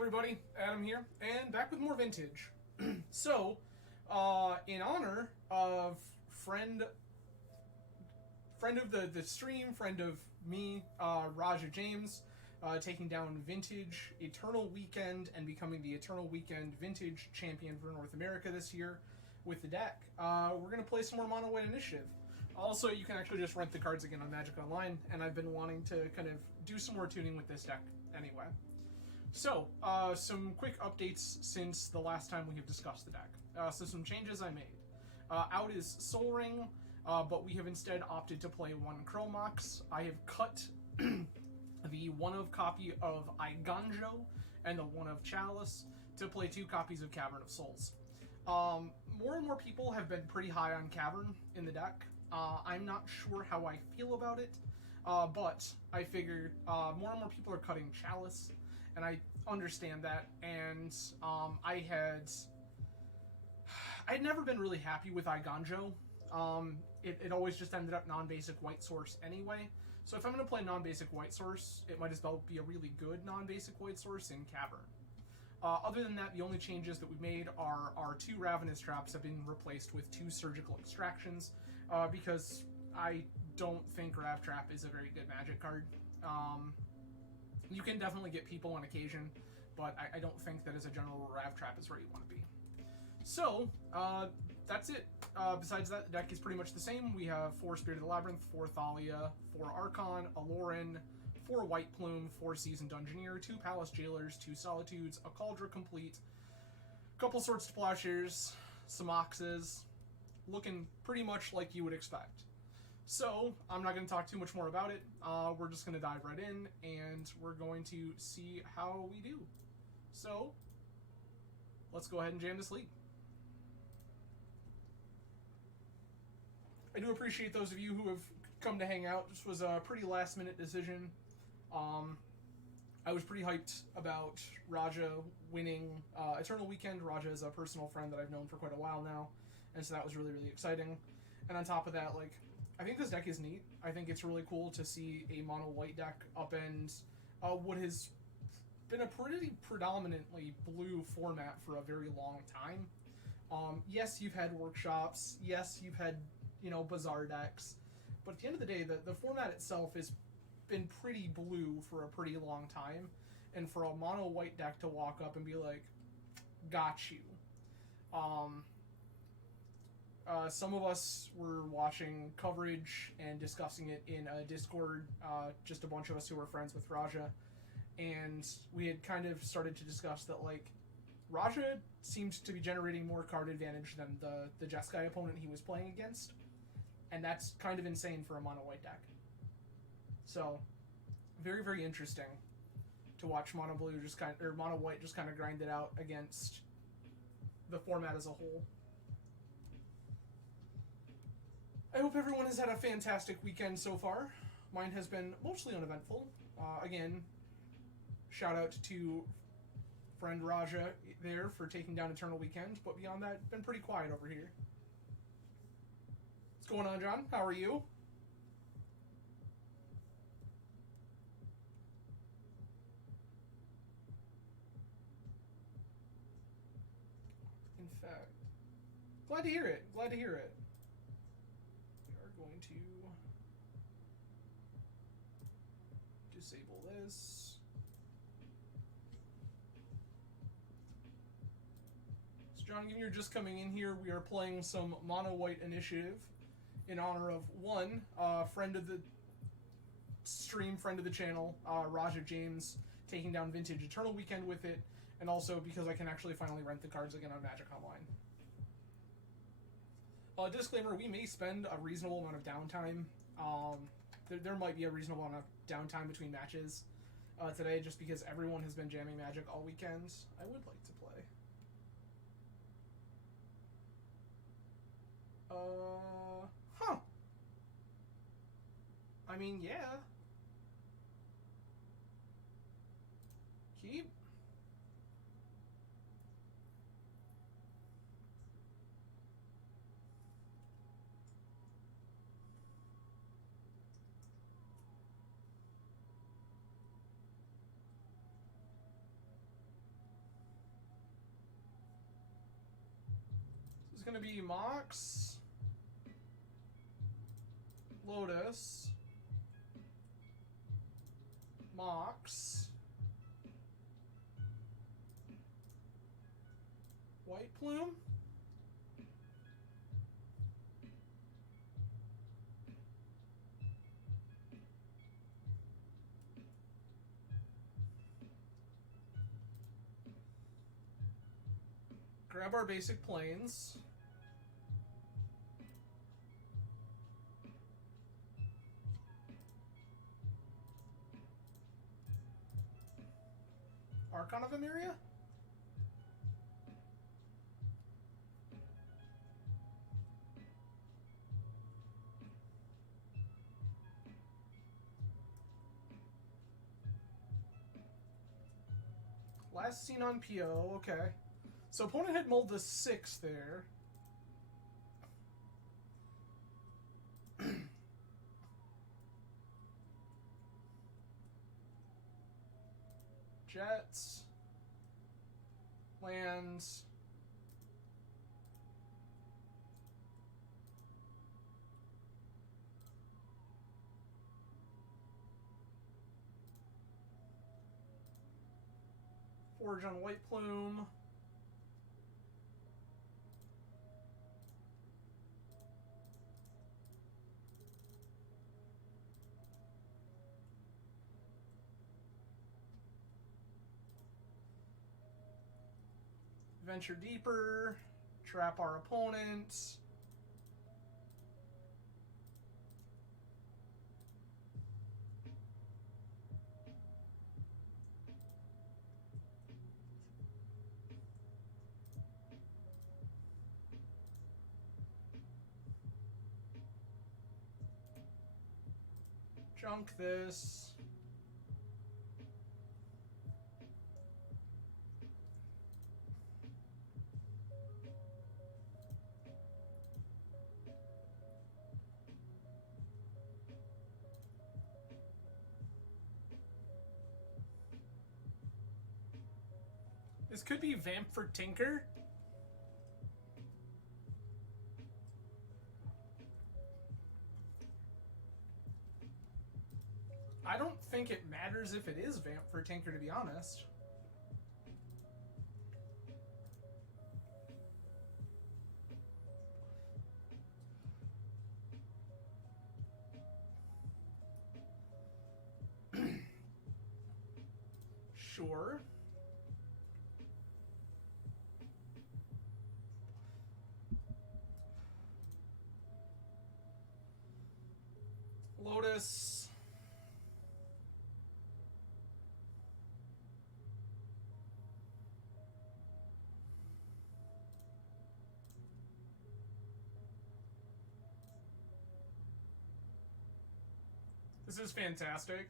everybody, Adam here, and back with more vintage. So, in honor of friend of the stream, friend of me, Raja James, taking down Vintage Eternal Weekend and becoming the Eternal Weekend Vintage Champion for North America this year with the deck. We're going to play some more Mono White Initiative. Also, you can actually just rent the cards again on Magic Online, and I've been wanting to kind of do some more tuning with this deck anyway. So, some quick updates since the last time we have discussed the deck. So some changes I made. Out is Soul Ring, but we have instead opted to play one Chromox. I have cut the one-of copy of Iganjo and the one-of Chalice to play 2 copies of Cavern of Souls. More and more people have been pretty high on Cavern in the deck. I'm not sure how I feel about it, but I figured more and more people are cutting Chalice, and I understand that, and I'd never been really happy with Iganjo. It always just ended up non-basic white source anyway, so if I'm going to play non-basic white source, it might as well be a really good non-basic white source in Cavern. Other than that, the only changes that we've made are our 2 Ravenous Traps have been replaced with 2 Surgical Extractions, because I don't think Rav Trap is a very good Magic card. You can definitely get people on occasion, but I don't think that as a general rule, Rav Trap is where you want to be. So, that's it. Besides that, the deck is pretty much the same. We have 4 Spirit of the Labyrinth, 4 Thalia, 4 Archon, a Lauren, 4 White Plume, 4 Seasoned Dungeoneer, 2 Palace Jailers, 2 Solitudes, a Cauldron Complete, a couple Swords to Plowshares, some Oxes, looking pretty much like you would expect. So, I'm not going to talk too much more about it. We're just going to dive right in, and we're going to see how we do. So, let's go ahead and jam this league. I do appreciate those of you who have come to hang out. This was a pretty last-minute decision. I was pretty hyped about Raja winning Eternal Weekend. Raja is a personal friend that I've known for quite a while now, and so that was really, really exciting. And on top of that, like, I think this deck is neat. I think it's really cool to see a mono white deck upend what has been a pretty predominantly blue format for a very long time. Yes, you've had workshops. Yes, you've had, bazaar decks. But at the end of the day, the format itself has been pretty blue for a pretty long time. And for a mono white deck to walk up and be like, got you. Some of us were watching coverage and discussing it in a Discord, just a bunch of us who were friends with Raja, and we had kind of started to discuss that, like, Raja seemed to be generating more card advantage than the Jeskai opponent he was playing against, and that's kind of insane for a mono white deck. So, very, very interesting to watch mono white just kind of grind it out against the format as a whole. I hope everyone has had a fantastic weekend so far. Mine has been mostly uneventful. Again, shout out to friend Raja there for taking down Eternal Weekend, but beyond that, been pretty quiet over here. What's going on, John? How are you? In fact, glad to hear it. Glad to hear it. Going to disable this. So John, given you're just coming in here, we are playing some Mono White Initiative in honor of one friend of the stream, friend of the channel, Raja James, taking down Vintage Eternal Weekend with it, and also because I can actually finally rent the cards again on Magic Online. Disclaimer, we may spend a reasonable amount of downtime. There might be a reasonable amount of downtime between matches today, just because everyone has been jamming Magic all weekend. I would like to play. Huh. I mean, yeah. Keep. going to be Mox, Lotus, Mox, White Plume, grab our basic planes. Archon of Emeria? Last seen on PO, okay. So opponent had mulled the 6 there. Jets. Lands. Forge on White Plume. Venture deeper. Trap our opponent. Junk this. This could be Vamp for Tinker. I don't think it matters if it is Vamp for Tinker, to be honest. Sure. Lotus. This is fantastic.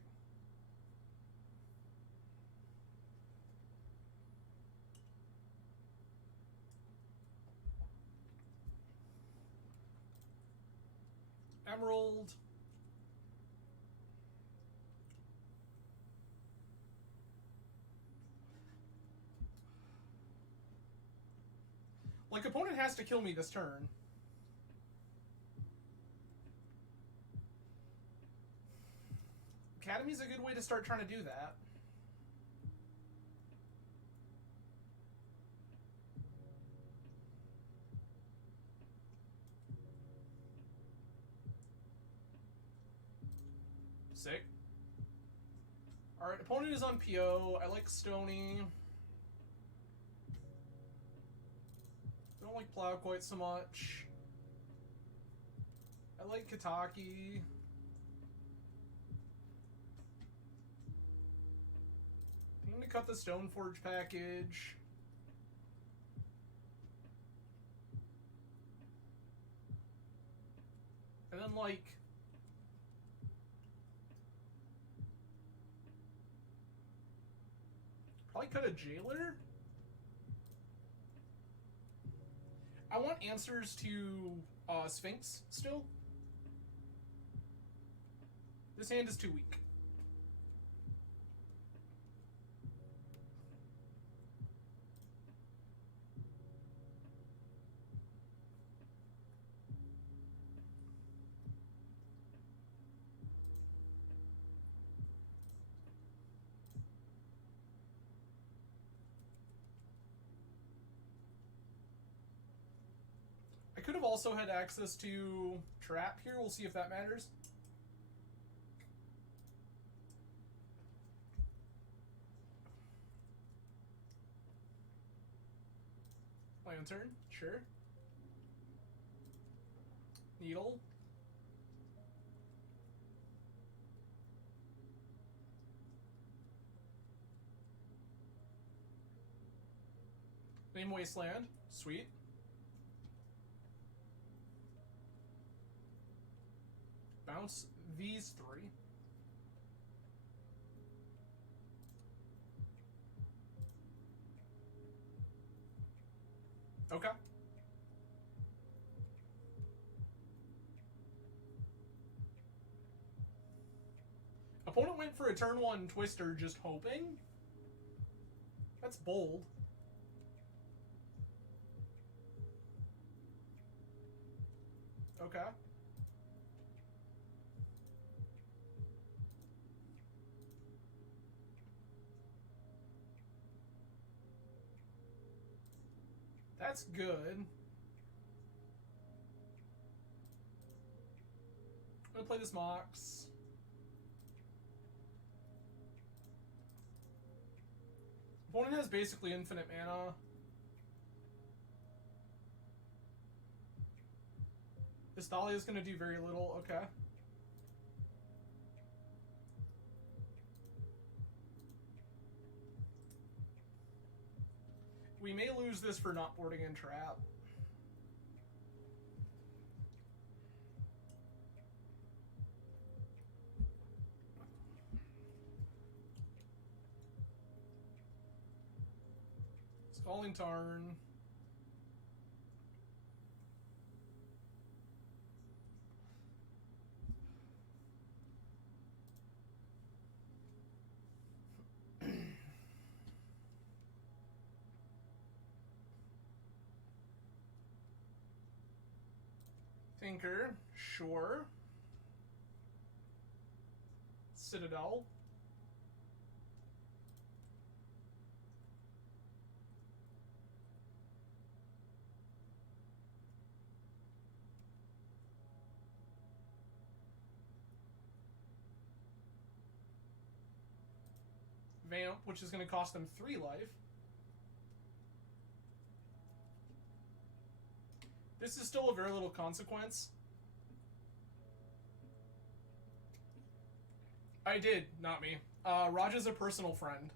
Emerald. Like, opponent has to kill me this turn. Academy's a good way to start trying to do that. Sick. Alright, opponent is on PO. I like Stony. I don't like Plow quite so much. I like Kataki. I'm gonna cut the Stoneforge package. And then, like, probably cut a Jailer? I want answers to Sphinx still. This hand is too weak. also had access to trap here. We'll see if that matters. Lantern, sure. Needle. Name Wasteland, sweet. Bounce these three. Okay. Opponent went for a turn 1 Twister just hoping? That's bold. Okay. That's good. I'm gonna play this Mox. Opponent has basically infinite mana. This Thalia is gonna do very little. Okay. We may lose this for not boarding in trap. Scalding Tarn. Tinker, sure. Citadel. Vamp, which is going to cost them 3 life. This is still a very little consequence. I did, not me. Raja's a personal friend.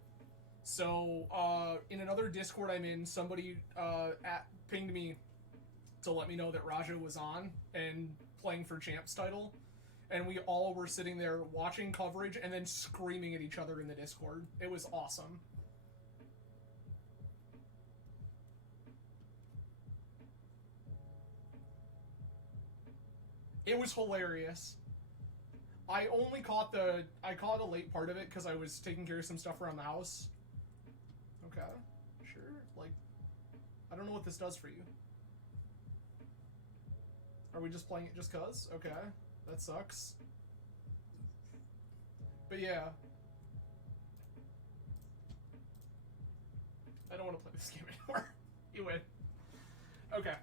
So, in another Discord I'm in, somebody pinged me to let me know that Raja was on and playing for Champs title. And we all were sitting there watching coverage and then screaming at each other in the Discord. It was awesome. It was hilarious. I only caught the late part of it because I was taking care of some stuff around the house. Okay, sure. Like, I don't know what this does for you. Are we just playing it just cause? Okay, that sucks. But yeah. I don't want to play this game anymore. You win. Okay.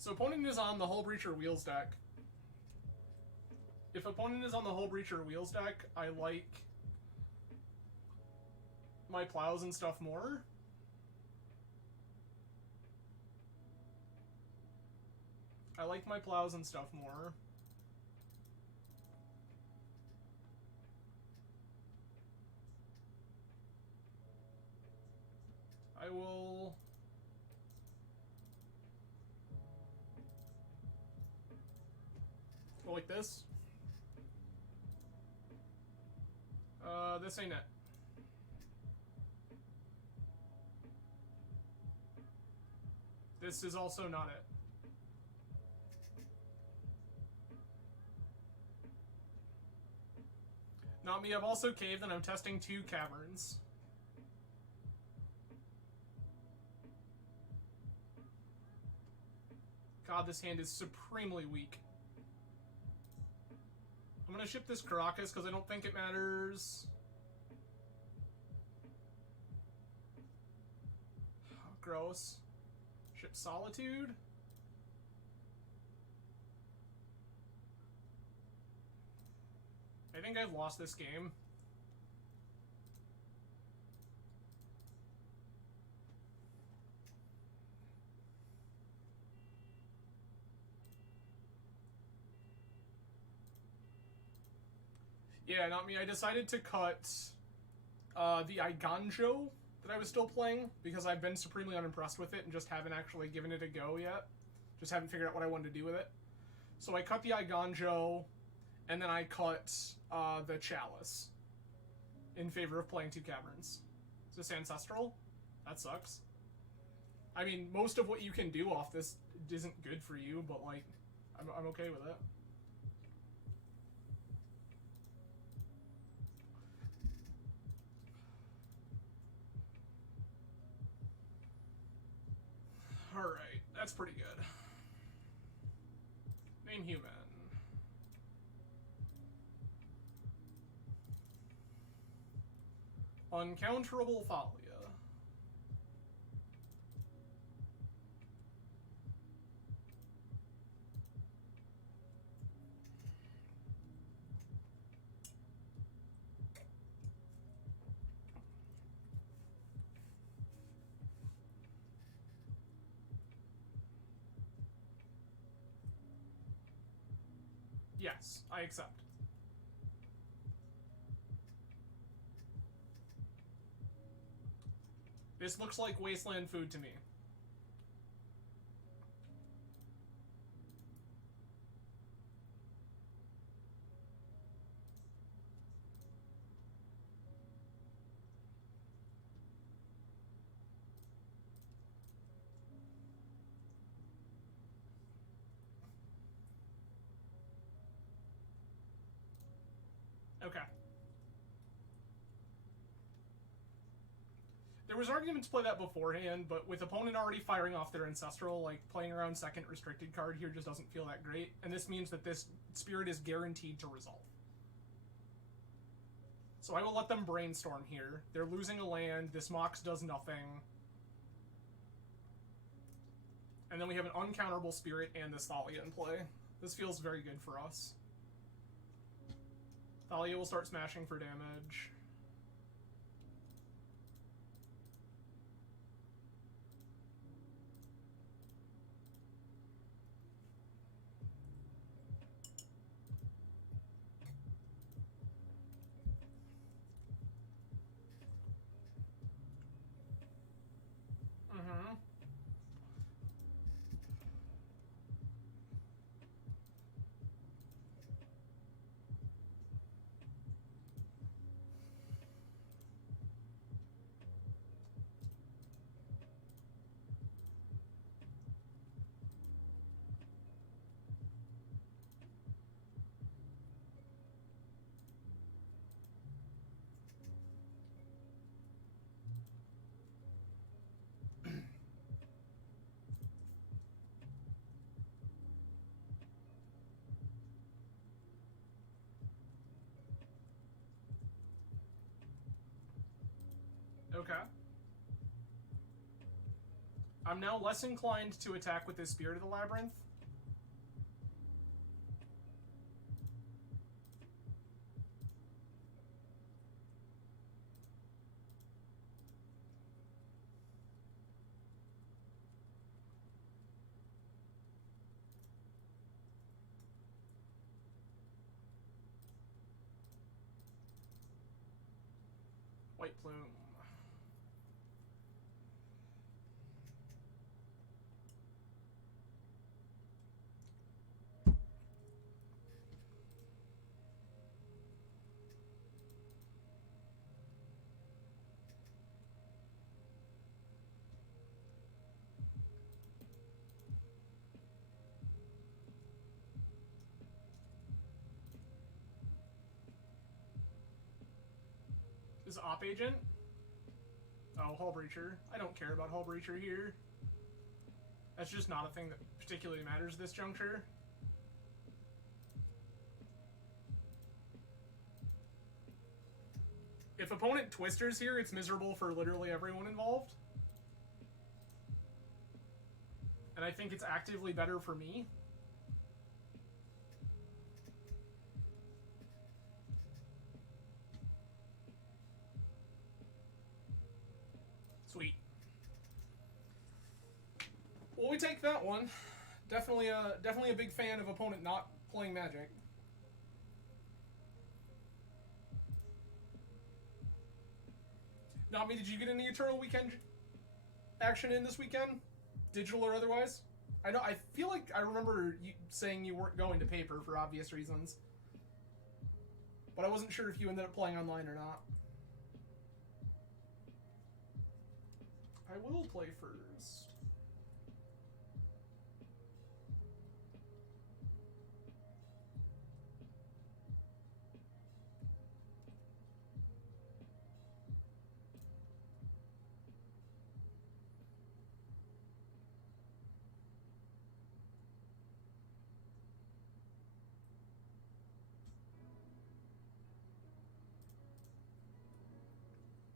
So opponent is on the Hull Breacher Wheels deck. If opponent is on the Hull Breacher Wheels deck, I like my plows and stuff more. I like my plows and stuff more. I will... go like this. This ain't it. This is also not it. Not me, I've also caved and I'm testing 2 caverns. God, this hand is supremely weak. I'm gonna ship this Caracas because I don't think it matters. gross. Ship Solitude. I think I've lost this game. Yeah, not me. I decided to cut the Iganjo that I was still playing because I've been supremely unimpressed with it and just haven't actually given it a go yet. Just haven't figured out what I wanted to do with it. So I cut the Iganjo, and then I cut the Chalice in favor of playing 2 Caverns. Is this Ancestral? That sucks. I mean, most of what you can do off this isn't good for you, but, like, I'm okay with it. Alright, that's pretty good. Name human. Uncounterable Thalia. Yes, I accept. This looks like wasteland food to me. Okay. There was argument to play that beforehand, but with opponent already firing off their Ancestral, like, playing around second restricted card here just doesn't feel that great, and this means that this Spirit is guaranteed to resolve. So I will let them brainstorm here. They're losing a land, this Mox does nothing. And then we have an uncounterable Spirit and this Thalia in play. This feels very good for us. Thalia will start smashing for damage. Okay. I'm now less inclined to attack with this Spirit of the Labyrinth. White Plume. This is Op Agent? Oh, Hull Breacher. I don't care about Hull Breacher here. That's just not a thing that particularly matters this juncture. If opponent twisters here, it's miserable for literally everyone involved. And I think it's actively better for me. Sweet. Well, we take that one. Definitely a big fan of opponent not playing Magic. Not me. Did you get any Eternal Weekend action in this weekend, digital or otherwise? I know. I feel like I remember you saying you weren't going to paper for obvious reasons, but I wasn't sure if you ended up playing online or not. I will play first.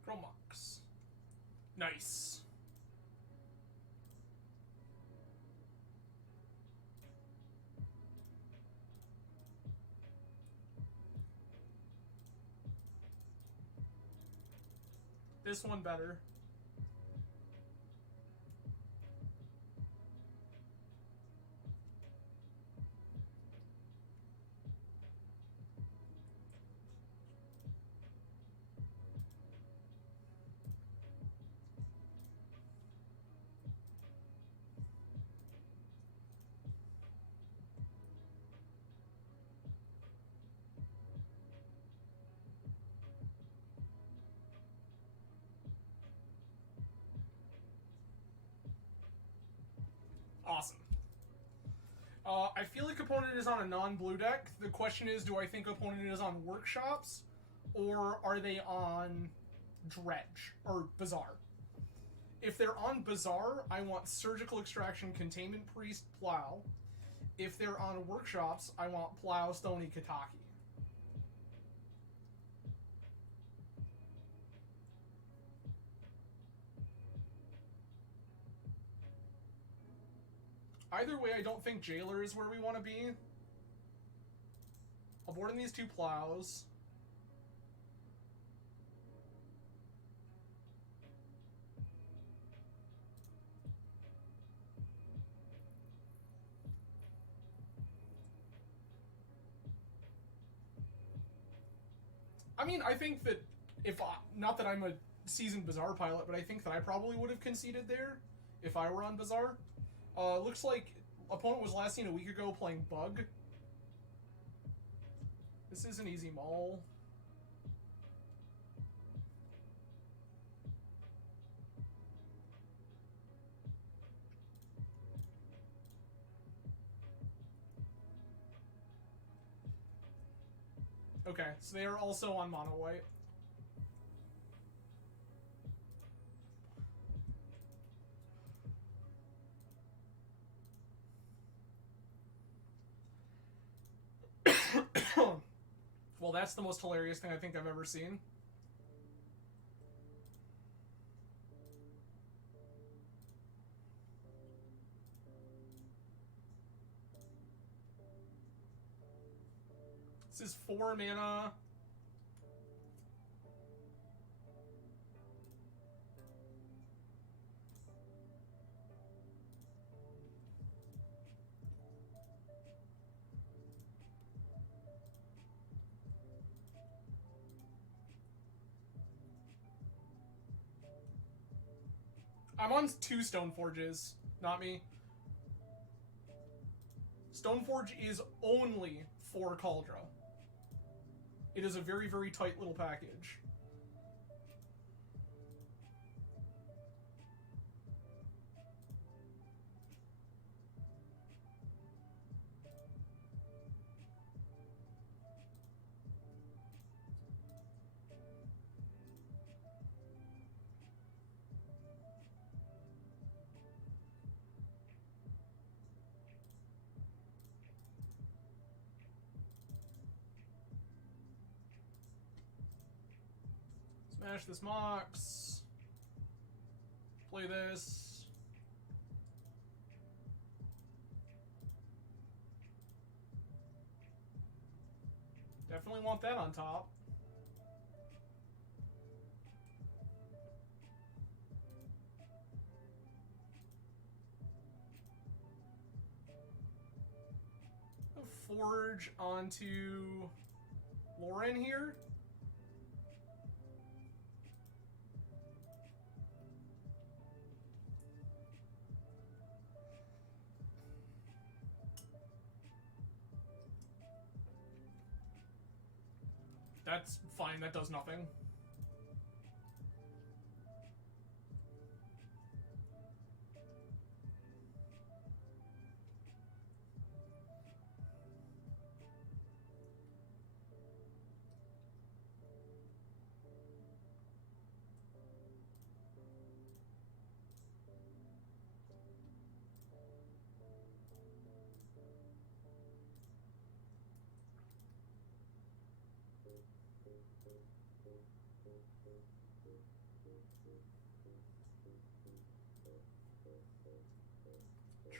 Chromox. Nice. This one better. Awesome. I feel like opponent is on a non-blue deck. The question is, do I think opponent is on Workshops, or are they on Dredge, or Bazaar? If they're on Bazaar, I want Surgical Extraction, Containment Priest, Plow. If they're on Workshops, I want Plow, Stony, Kataki. Either way, I don't think Jailer is where we want to be. I'll board in these two Plows. I mean, I think that if not that I'm a seasoned Bazaar pilot, but I think that I probably would have conceded there if I were on Bazaar. Looks like opponent was last seen a week ago playing Bug. This is an easy maul. Okay, so they are also on mono white. Well, that's the most hilarious thing I think I've ever seen. This is 4 mana. I'm on 2 Stoneforges, not me. Stoneforge is only 4 Cauldron. It is a very, very tight little package. Smash this Mox. Play this. definitely want that on top. Forge onto Lauren here. That's fine, that does nothing.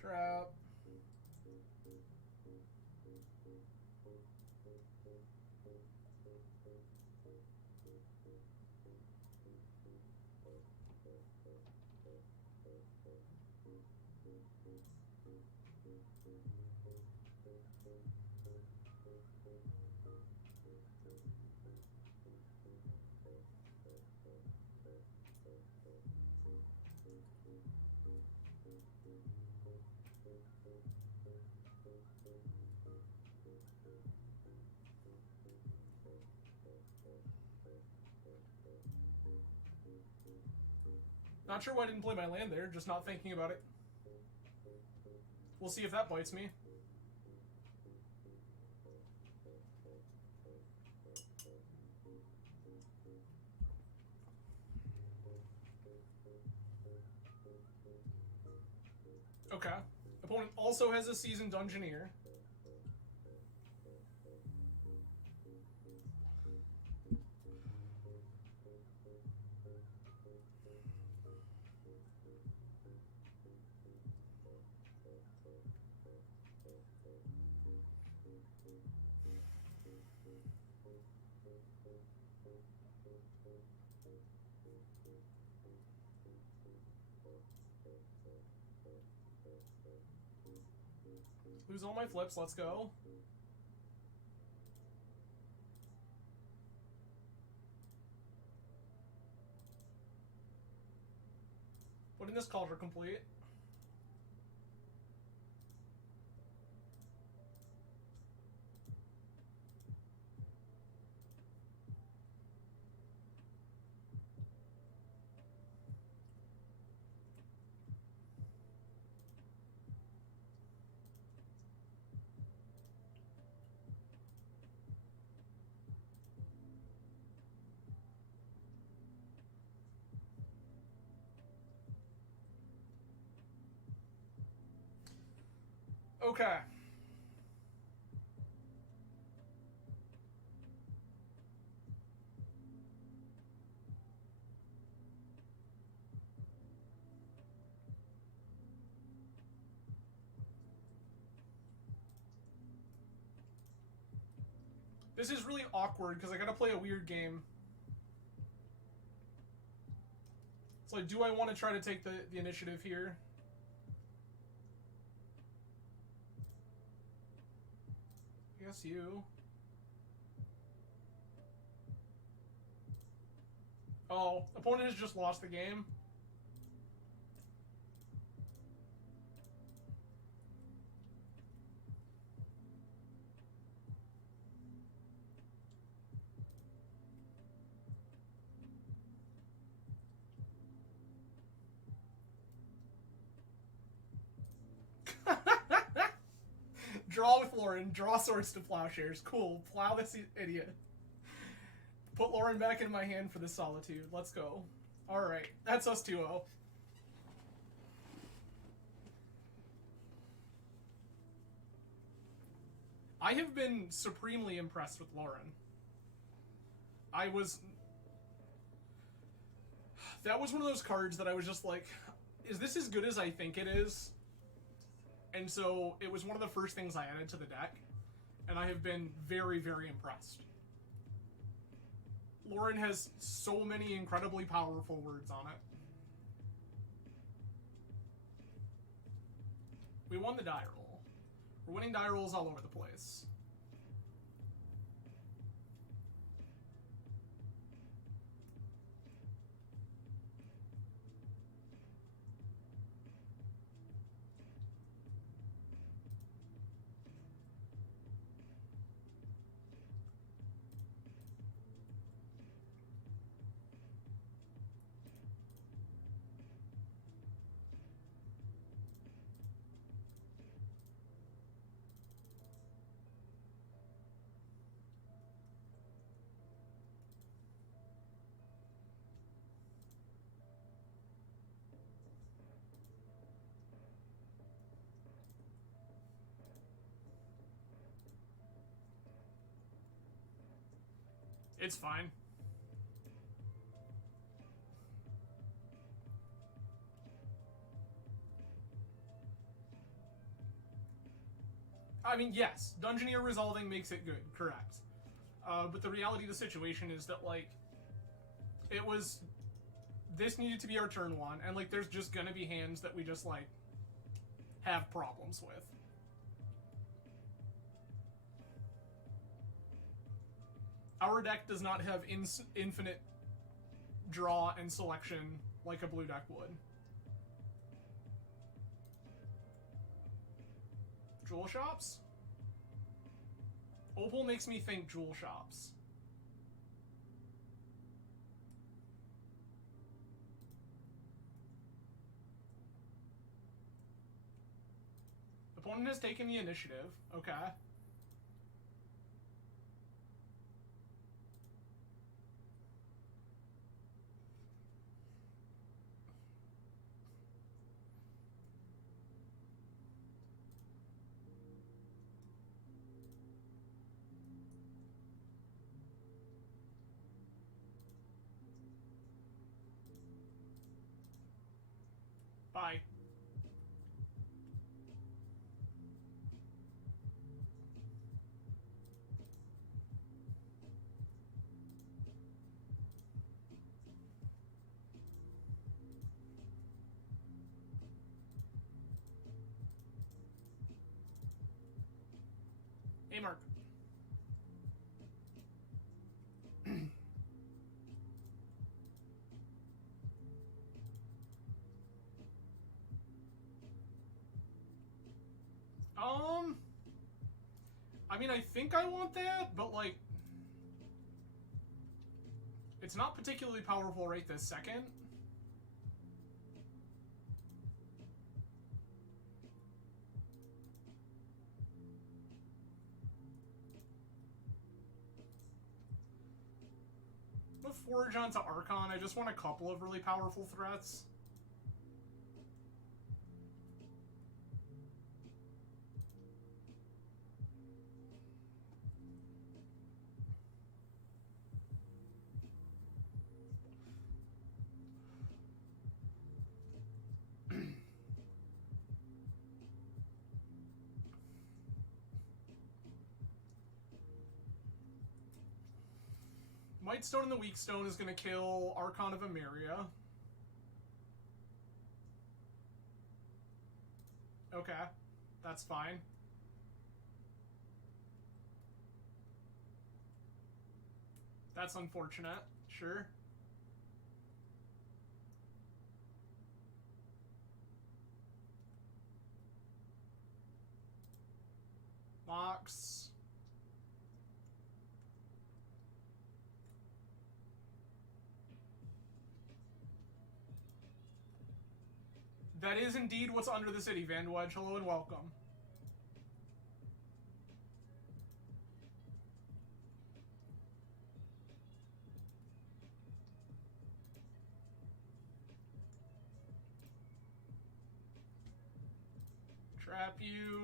Trap. Not sure why I didn't play my land there, just not thinking about it. We'll see if that bites me. Okay. Opponent also has a Seasoned Dungeoneer. Lose all my flips, let's go. Putting this cauldron complete. Okay. This is really awkward because I gotta play a weird game. It's like, do I want to try to take the initiative here? Yes, you. Oh, opponent has just lost the game. Draw with Lauren, draw swords to plowshares. Cool, plow this idiot. Put Lauren back in my hand for the solitude. Let's go. Alright, that's us 2-0. I have been supremely impressed with Lauren. That was one of those cards that I was just like, is this as good as I think it is? And so it was one of the first things I added to the deck, and I have been very, very impressed. Lauren has so many incredibly powerful words on it. We won the die roll. We're winning die rolls all over the place. It's fine. I mean, yes, Dungeoneer resolving makes it good, correct. But the reality of the situation is that, like, it was... This needed to be our turn one, and, like, there's just gonna be hands that we just, like, have problems with. Our deck does not have infinite draw and selection like a blue deck would. Jewel shops? Opal makes me think jewel shops. Opponent has taken the initiative. Okay. Bye. Hey, Mark. I mean, I think I want that, but, like, it's not particularly powerful right this second. I'm gonna forge onto Archon. I just want a couple of really powerful threats. Mightstone and the Weakstone is going to kill Archon of Emeria. Okay, that's fine. That's unfortunate, sure. Mox. That is indeed what's under the city, Vandwedge. Hello and welcome. Trap you.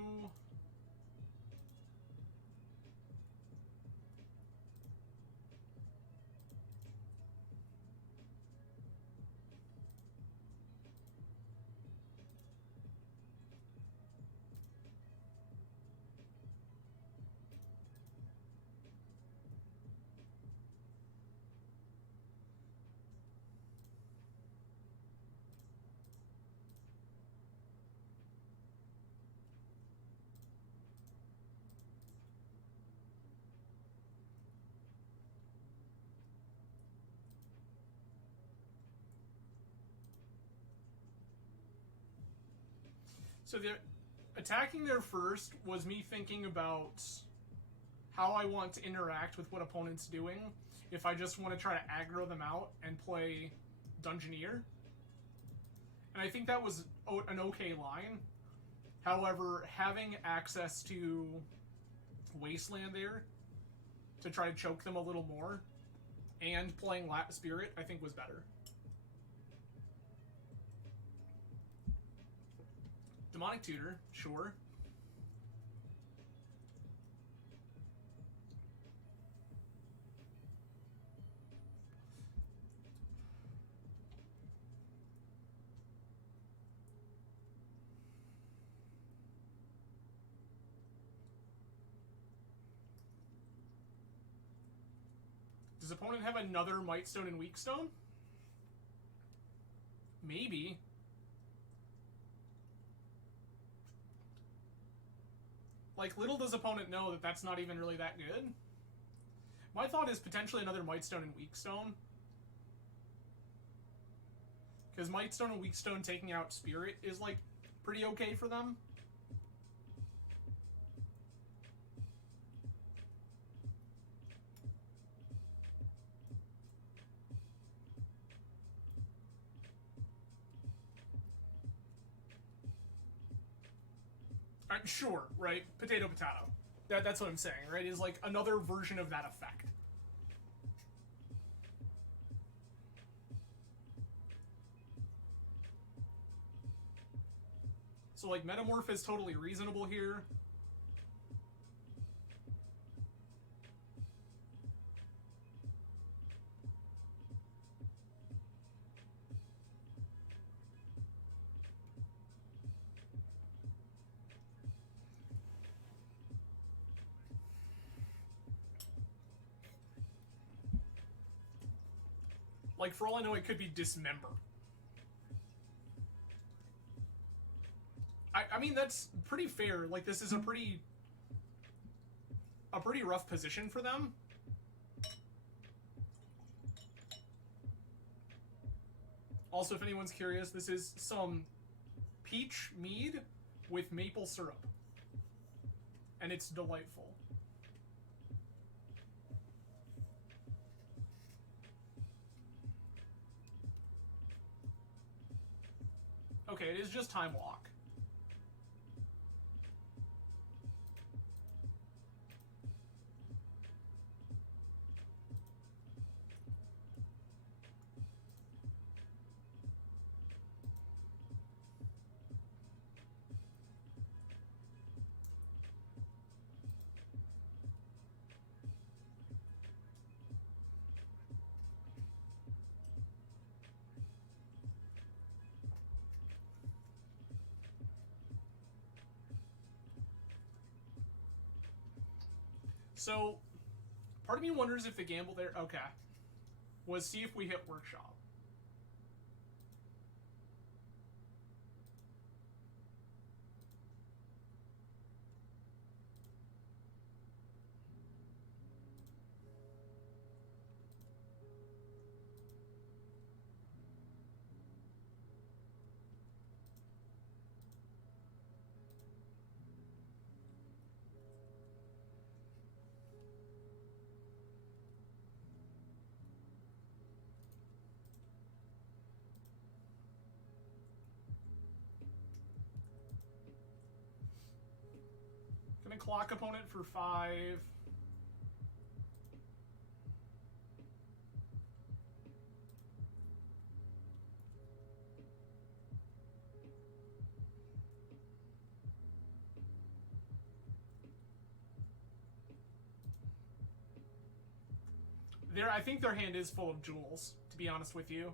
So the attacking there first was me thinking about how I want to interact with what opponent's doing if I just want to try to aggro them out and play Dungeoneer. And I think that was an okay line. However, having access to Wasteland there to try to choke them a little more and playing Lat Spirit, I think was better. Demonic Tutor, sure. Does opponent have another Mightstone and Weakstone? Maybe. Like, little does opponent know that that's not even really that good. My thought is potentially another Mightstone and Weakstone. Because Mightstone and Weakstone taking out Spirit is, like, pretty okay for them. Sure, right? Potato, potato. That's what I'm saying, right? Is like another version of that effect. So, like, Metamorph is totally reasonable here. Like, for all I know, it could be Dismember. I mean, that's pretty fair. Like, this is a pretty rough position for them. Also, if anyone's curious, this is some peach mead with maple syrup. And it's delightful. Okay, it is just Time Walk. So, part of me wonders if the gamble there, okay, was see if we hit Workshop. Gonna clock opponent for 5. I think their hand is full of jewels, to be honest with you.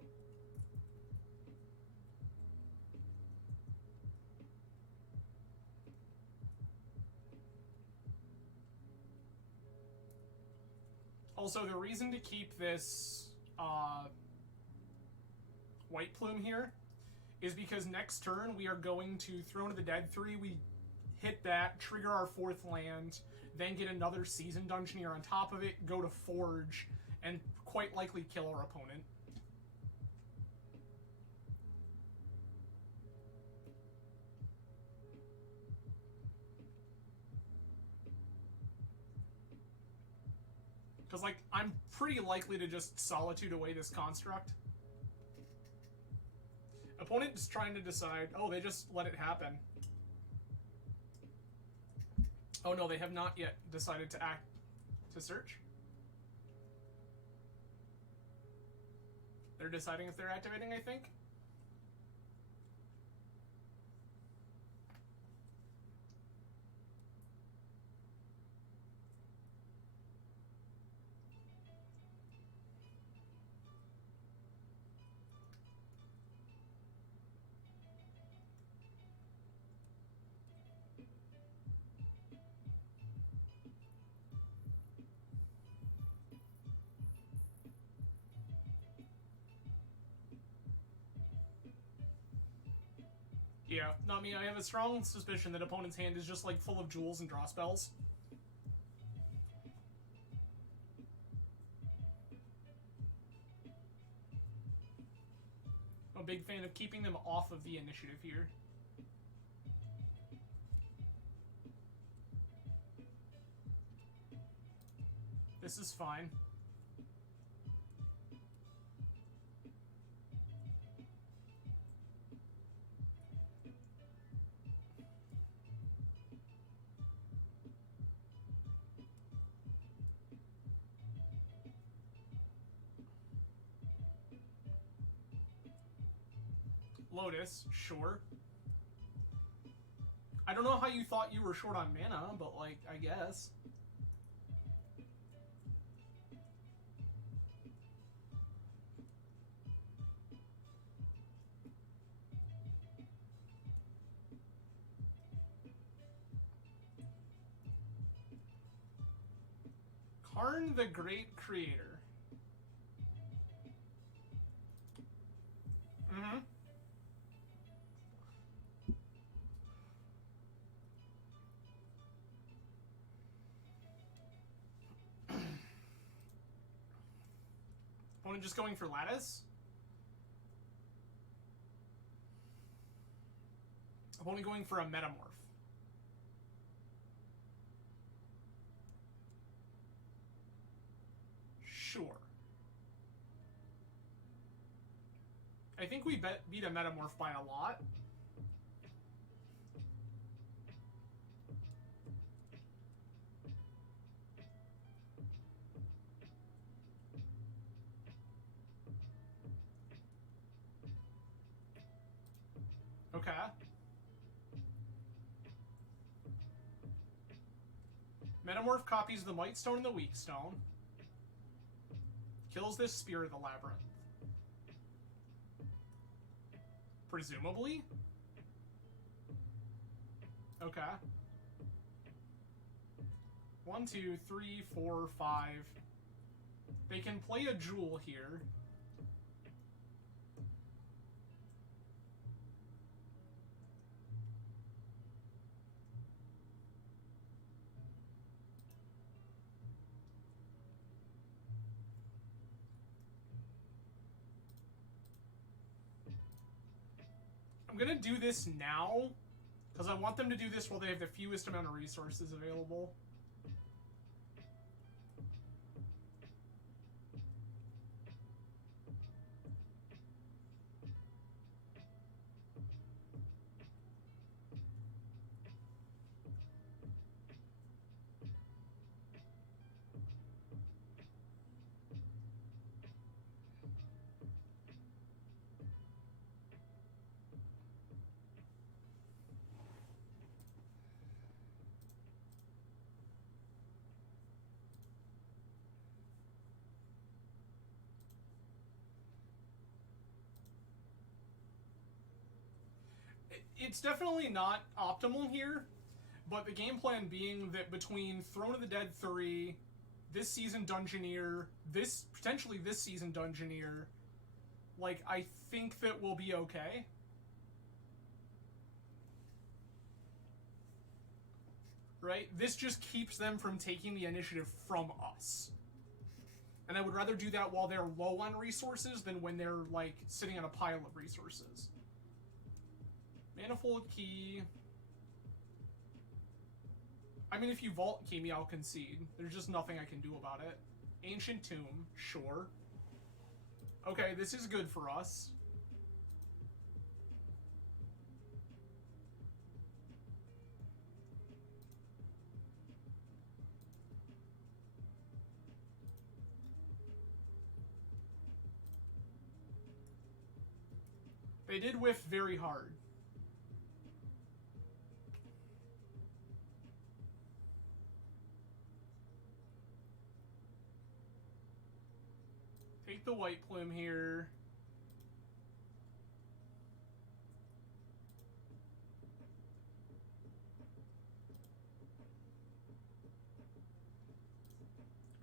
Also, the reason to keep this White Plume here is because next turn we are going to Throne of the Dead 3. We hit that, trigger our 4th land, then get another Seasoned Dungeoneer on top of it, go to Forge, and quite likely kill our opponent. Because, like, I'm pretty likely to just Solitude away this construct. Opponent is trying to decide... Oh, they just let it happen. Oh, no, they have not yet decided to act... to search. They're deciding if they're activating, I think. Yeah, not me. I have a strong suspicion that opponent's hand is just, like, full of jewels and draw spells. I'm a big fan of keeping them off of the initiative here. This is fine. Lotus, sure. I don't know how you thought you were short on mana, but, like, I guess. Karn the Great Creator. Mm-hmm. Opponent just going for Lattice. Opponent going for a Metamorph. Sure. I think we beat a Metamorph by a lot. Okay. Metamorph copies the Might Stone and the Weak Stone. Kills this Spirit of the Labyrinth. Presumably? Okay. 1, 2, 3, 4, 5. They can play a Jewel here. I'm gonna do this now, because I want them to do this while they have the fewest amount of resources available. It's definitely not optimal here, but the game plan being that between Throne of the Dead 3, this season Dungeoneer, potentially this season Dungeoneer, like, I think that we'll be okay. Right? This just keeps them from taking the initiative from us. And I would rather do that while they're low on resources than when they're, like, sitting on a pile of resources. Manifold Key. I mean, if you Vault Key me, I'll concede. There's just nothing I can do about it. Ancient Tomb, sure. Okay, this is good for us. They did whiff very hard. Take the White Plume here.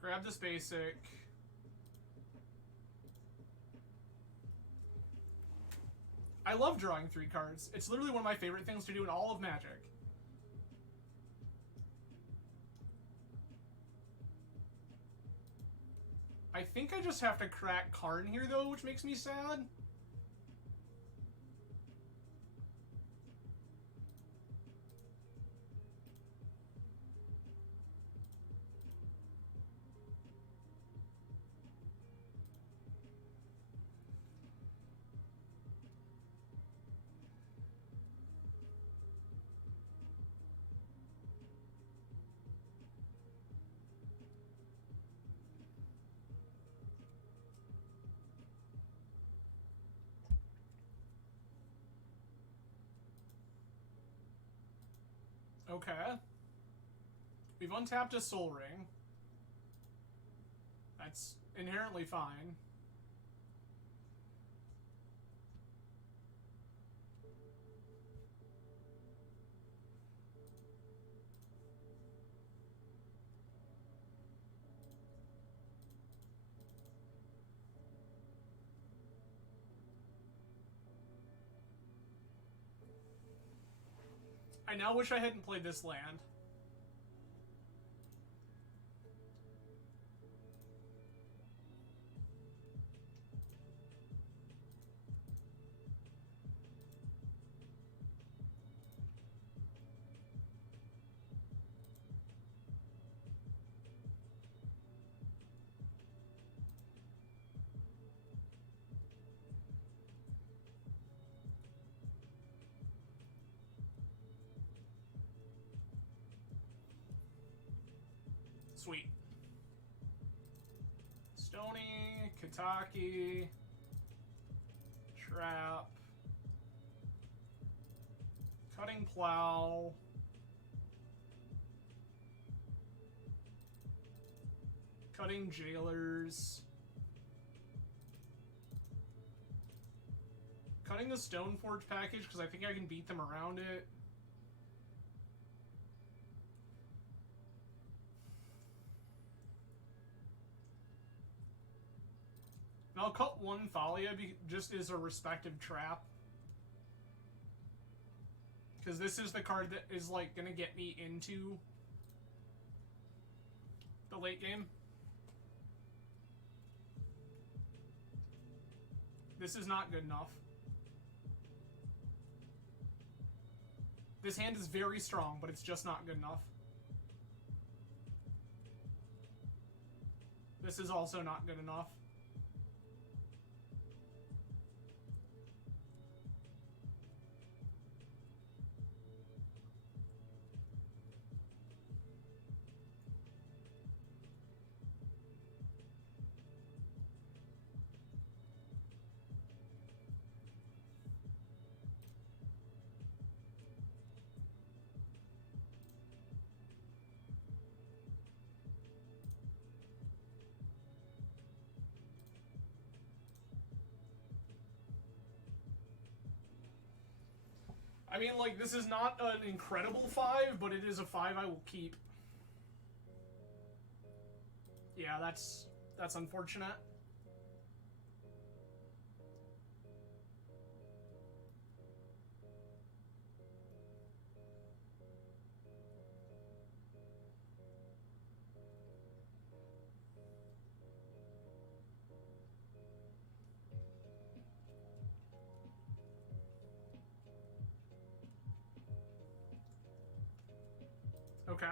Grab this basic. I love drawing 3 cards. It's literally one of my favorite things to do in all of Magic. I think I just have to crack Karn here, though, which makes me sad. Okay. We've untapped a Soul Ring. That's inherently fine. I now wish I hadn't played this land. Sweet. Stony, Kataki, Trap, Cutting Plow, Cutting Jailers, cutting the Stoneforge package because I think I can beat them around it. And I'll cut one Thalia just as a respective trap. Because this is the card that is, like, gonna get me into the late game. This is not good enough. This hand is very strong, but it's just not good enough. This is also not good enough. I mean, like, this is not an incredible 5, but it is a 5 I will keep. Yeah, that's unfortunate. Okay.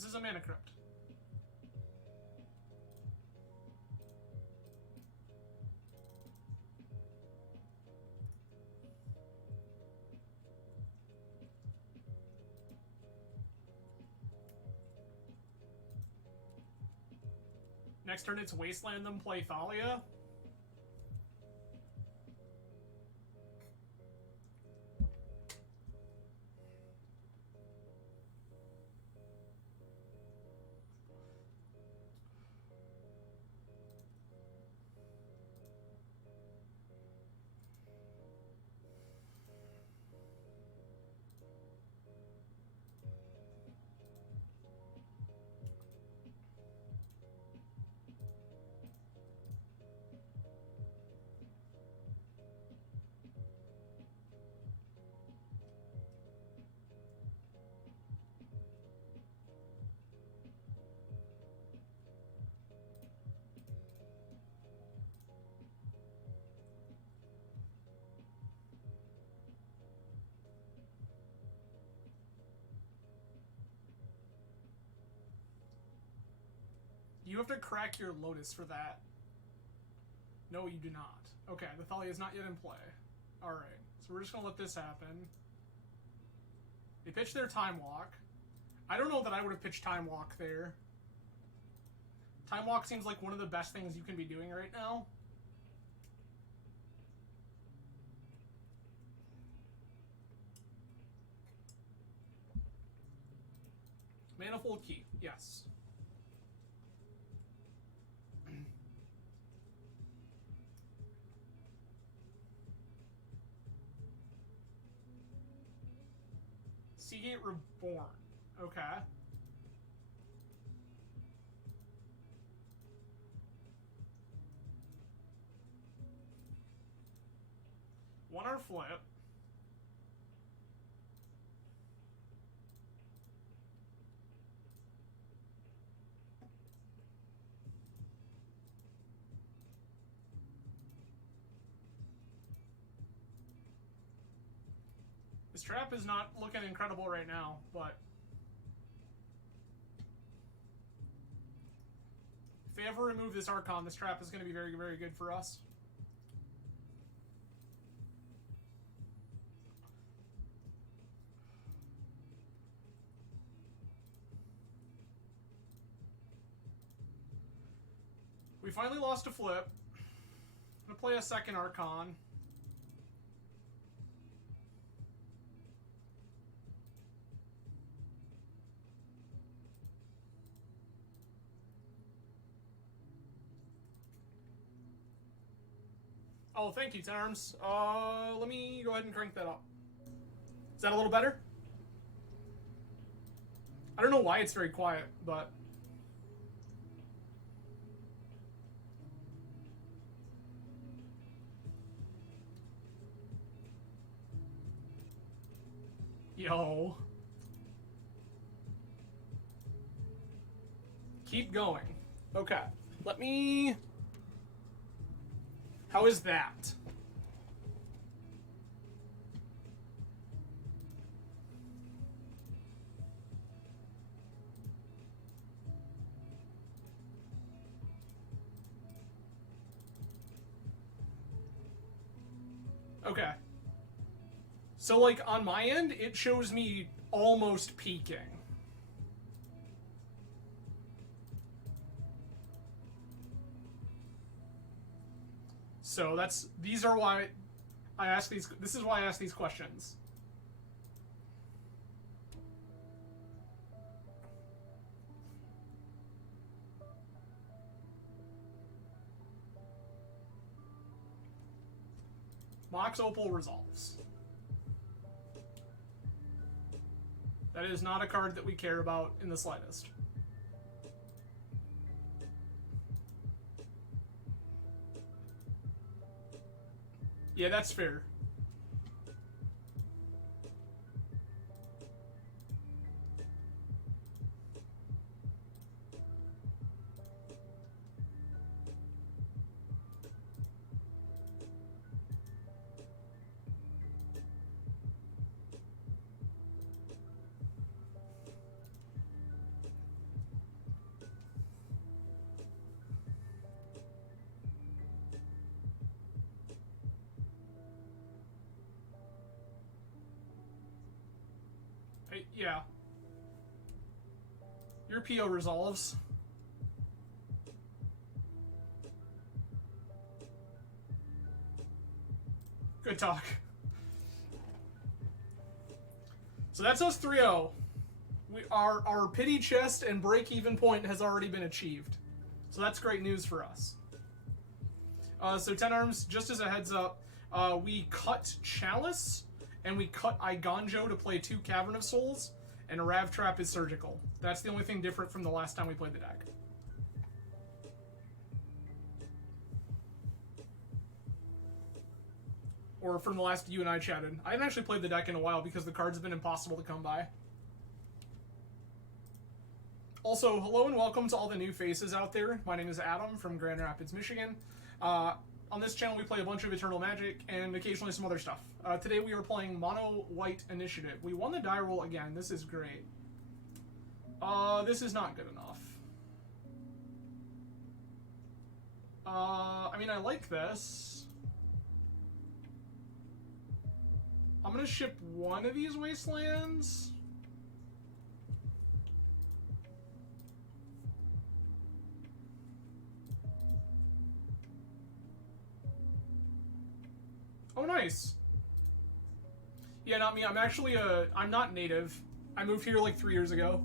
This is a mana crypt. Next turn it's Wasteland, then play Thalia. You have to crack your Lotus for that. No, you do not. Okay, the Thalia is not yet in play. Alright, so we're just going to let this happen. They pitched their Time Walk. I don't know that I would have pitched Time Walk there. Time Walk seems like one of the best things you can be doing right now. Manifold Key, yes. Seagate Reborn. Okay. One or flip. This trap is not looking incredible right now, but if they ever remove this Archon, this trap is going to be very, very good for us. We finally lost a flip. I'm going to play a second Archon. Oh, thank you, Terms. Let me go ahead and crank that up. Is that a little better? I don't know why it's very quiet, but... Yo. Keep going. Okay. Let me... How is that? Okay. So, like, on my end, it shows me almost peaking. So these are why I ask these, this is why I ask these questions. Mox Opal resolves. That is not a card that we care about in the slightest. Yeah, that's fair. Yeah. Your PO resolves. Good talk. So that's us 3-0. Our pity chest and break-even point has already been achieved. So that's great news for us. So 10 arms, just as a heads up, we cut Chalice, and we cut Iganjo to play 2 Cavern of Souls, and Rav Trap is surgical. That's the only thing different from the last time we played the deck. Or from the last you and I chatted. I haven't actually played the deck in a while because the cards have been impossible to come by. Also, hello and welcome to all the new faces out there. My name is Adam from Grand Rapids, Michigan. On this channel we play a bunch of Eternal Magic and occasionally some other stuff. Today we are playing Mono White Initiative. We won the die roll again. This is great. This is not good enough. I mean, I like this. I'm gonna ship one of these Wastelands. Oh, nice. Yeah, not me. I'm actually I'm not native. I moved here like 3 years ago.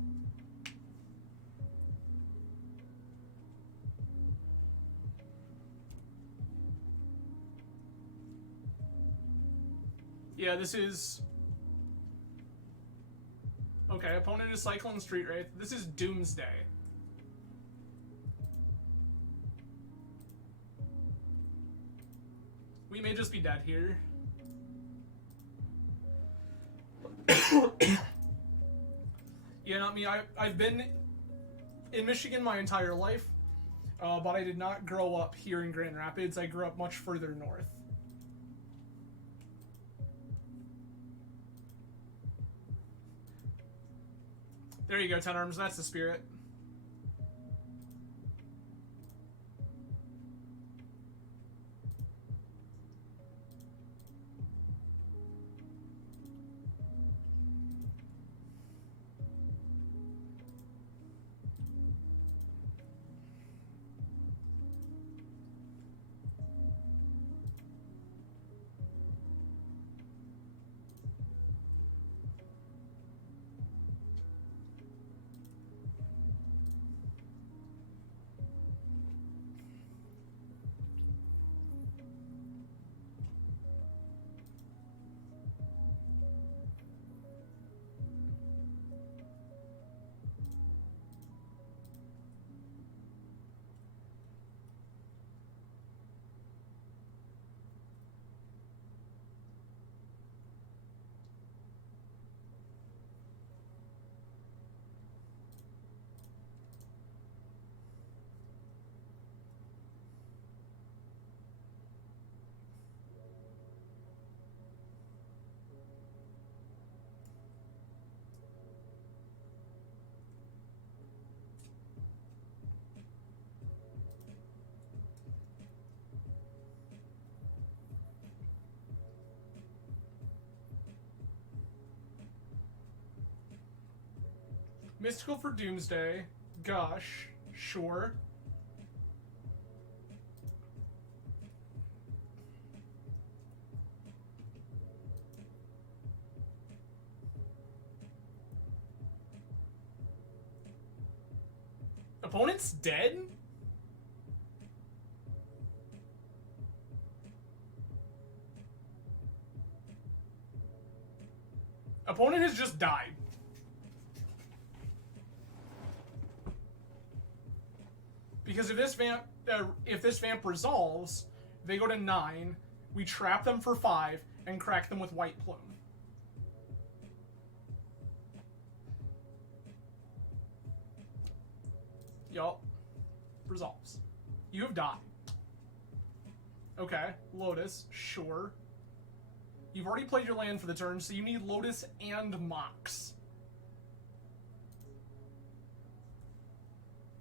Yeah, this is... Okay, opponent is Cyclone Street Wraith. This is Doomsday. We may just be dead here. Yeah, not me. I've been in Michigan my entire life, but I did not grow up here in Grand Rapids. I grew up much further north. There you go, 10 arms. That's the spirit. Mystical for Doomsday. Gosh. Sure. Opponent's dead? Opponent has just died. Because if this vamp resolves, they go to 9, we trap them for 5, and crack them with White Plume. Yup. Resolves. You have died. Okay, Lotus, sure. You've already played your land for the turn, so you need Lotus and Mox.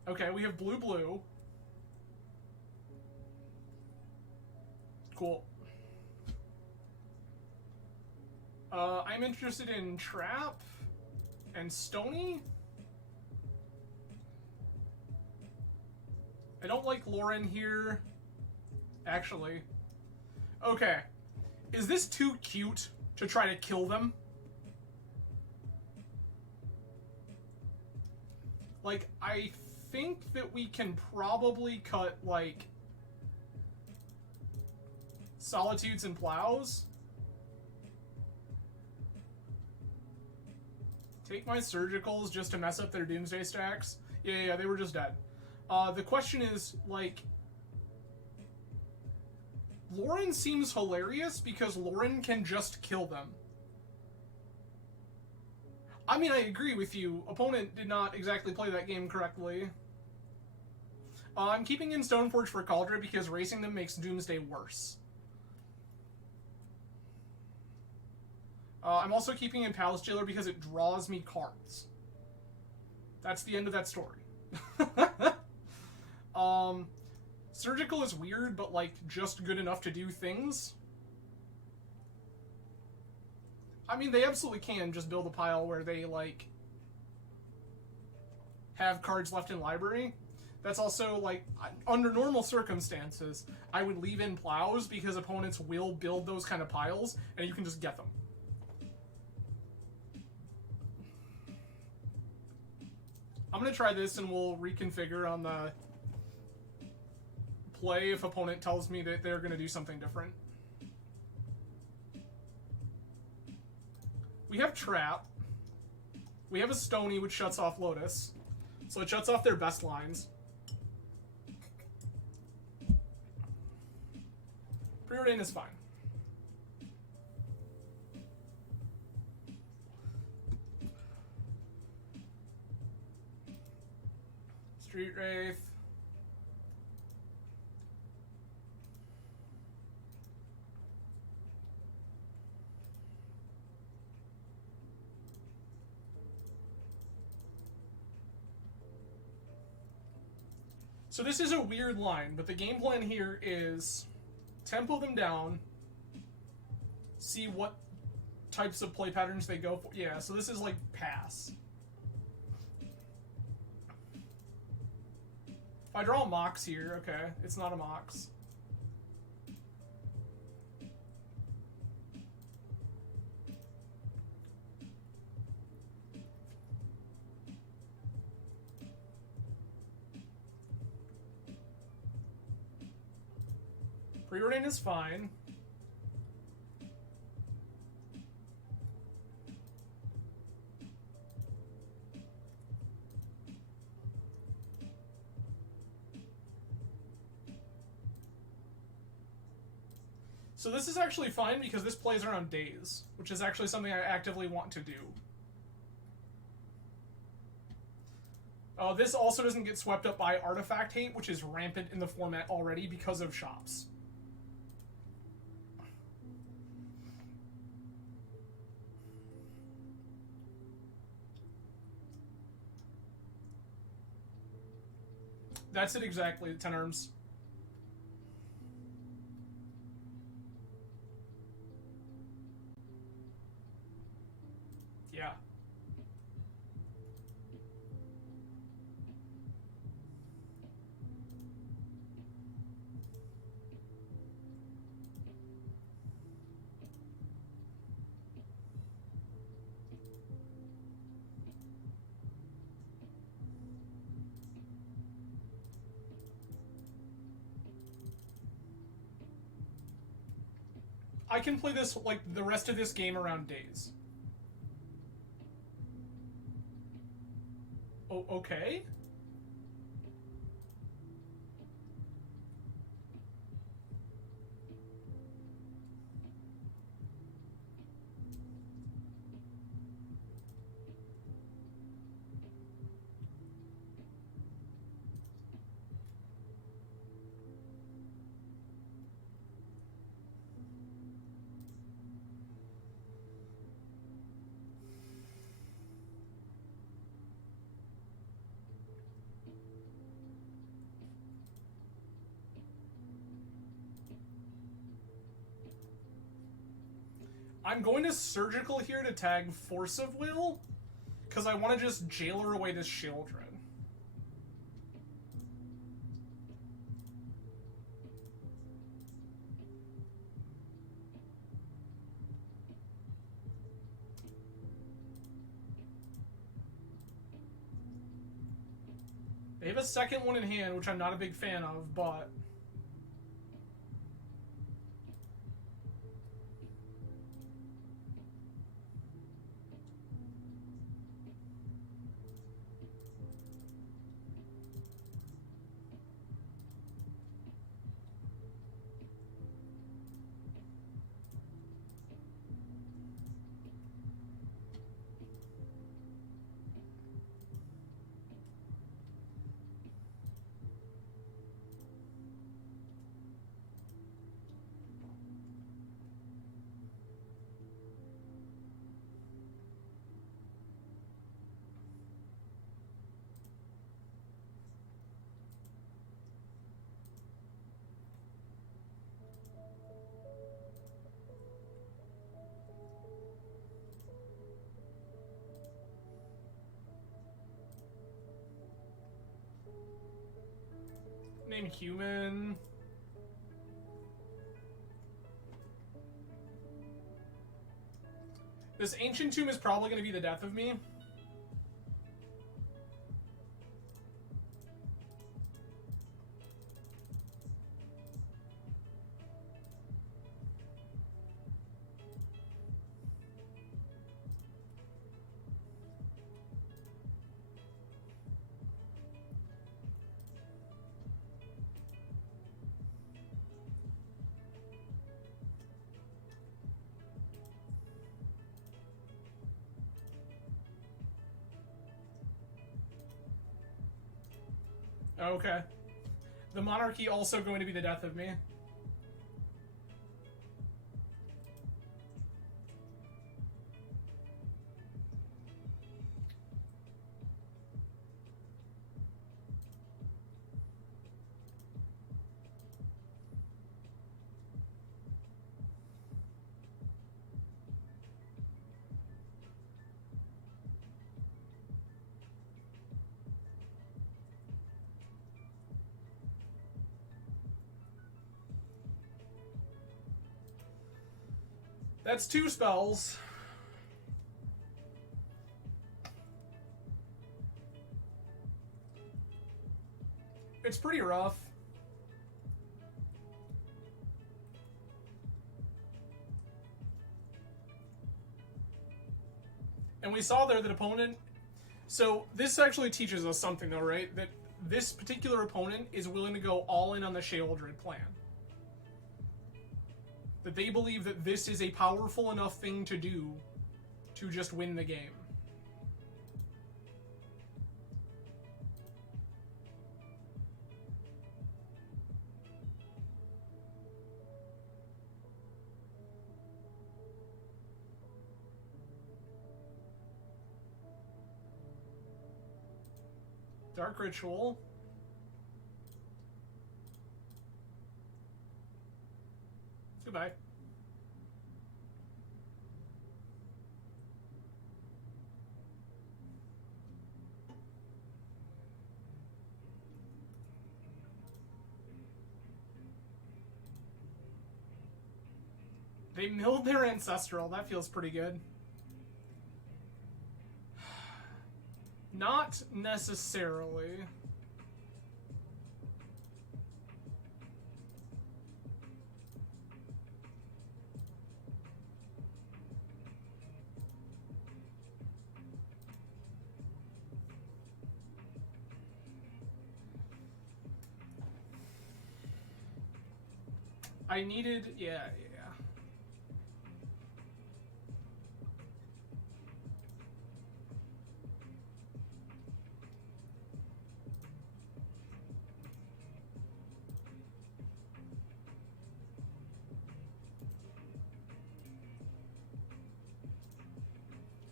Okay, we have blue. Cool. I'm interested in Trap. And Stony? I don't like Lauren here. Actually. Okay. Is this too cute to try to kill them? Like, I think that we can probably cut, like, Solitudes and Plows. Take my Surgicals just to mess up their Doomsday stacks. Yeah, they were just dead. The question is, like, Lauren seems hilarious because Lauren can just kill them. I mean, I agree with you. Opponent did not exactly play that game correctly. I'm keeping in Stoneforge for Kaldra because racing them makes Doomsday worse. I'm also keeping in Palace Jailer because it draws me cards. That's the end of that story. Surgical is weird, but, like, just good enough to do things. I mean, they absolutely can just build a pile where they, like, have cards left in library. That's also, like, under normal circumstances, I would leave in Plows because opponents will build those kind of piles, and you can just get them. I'm going to try this, and we'll reconfigure on the play if opponent tells me that they're going to do something different. We have Trap. We have a Stony, which shuts off Lotus. So it shuts off their best lines. Preordain is fine. Street Wraith. So this is a weird line, but the game plan here is tempo them down, see what types of play patterns they go for. Yeah, so this is like pass. If I draw a Mox here, okay, it's not a Mox. Preordain is fine. So this is actually fine because this plays around days, which is actually something I actively want to do. This also doesn't get swept up by artifact hate, which is rampant in the format already because of shops. That's it exactly, 10 arms. Yeah. I can play this, like, the rest of this game around days. Oh, okay. I'm going to Surgical here to tag Force of Will, Because I want to just jailer away this Children. They have a second one in hand, which I'm not a big fan of, but... Name human. This Ancient Tomb is probably going to be the death of me. Okay. The Monarchy also going to be the death of me. That's 2 spells. It's pretty rough. And we saw there that opponent... So this actually teaches us something though, right? That this particular opponent is willing to go all in on the Sheoldred plan. That they believe that this is a powerful enough thing to do to just win the game. Dark Ritual. Goodbye. They milled their Ancestral. That feels pretty good. Not necessarily. I needed, yeah.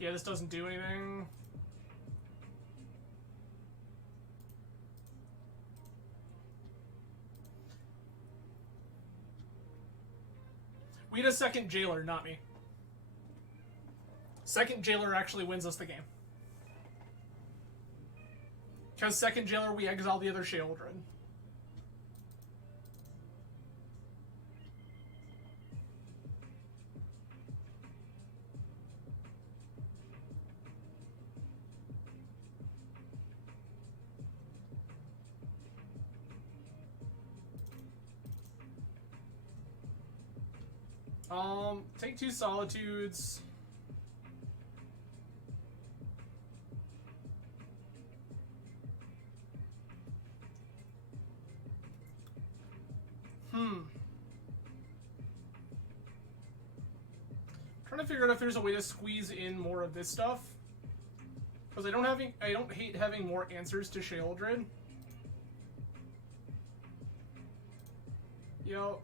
Yeah, this doesn't do anything. We had a second jailer, not me. Second jailer actually wins us the game. Because second Jailer, we exile the other Sheoldred. Take 2 Solitudes. Trying to figure out if there's a way to squeeze in more of this stuff. Because I don't hate having more answers to Sheoldred. Yo.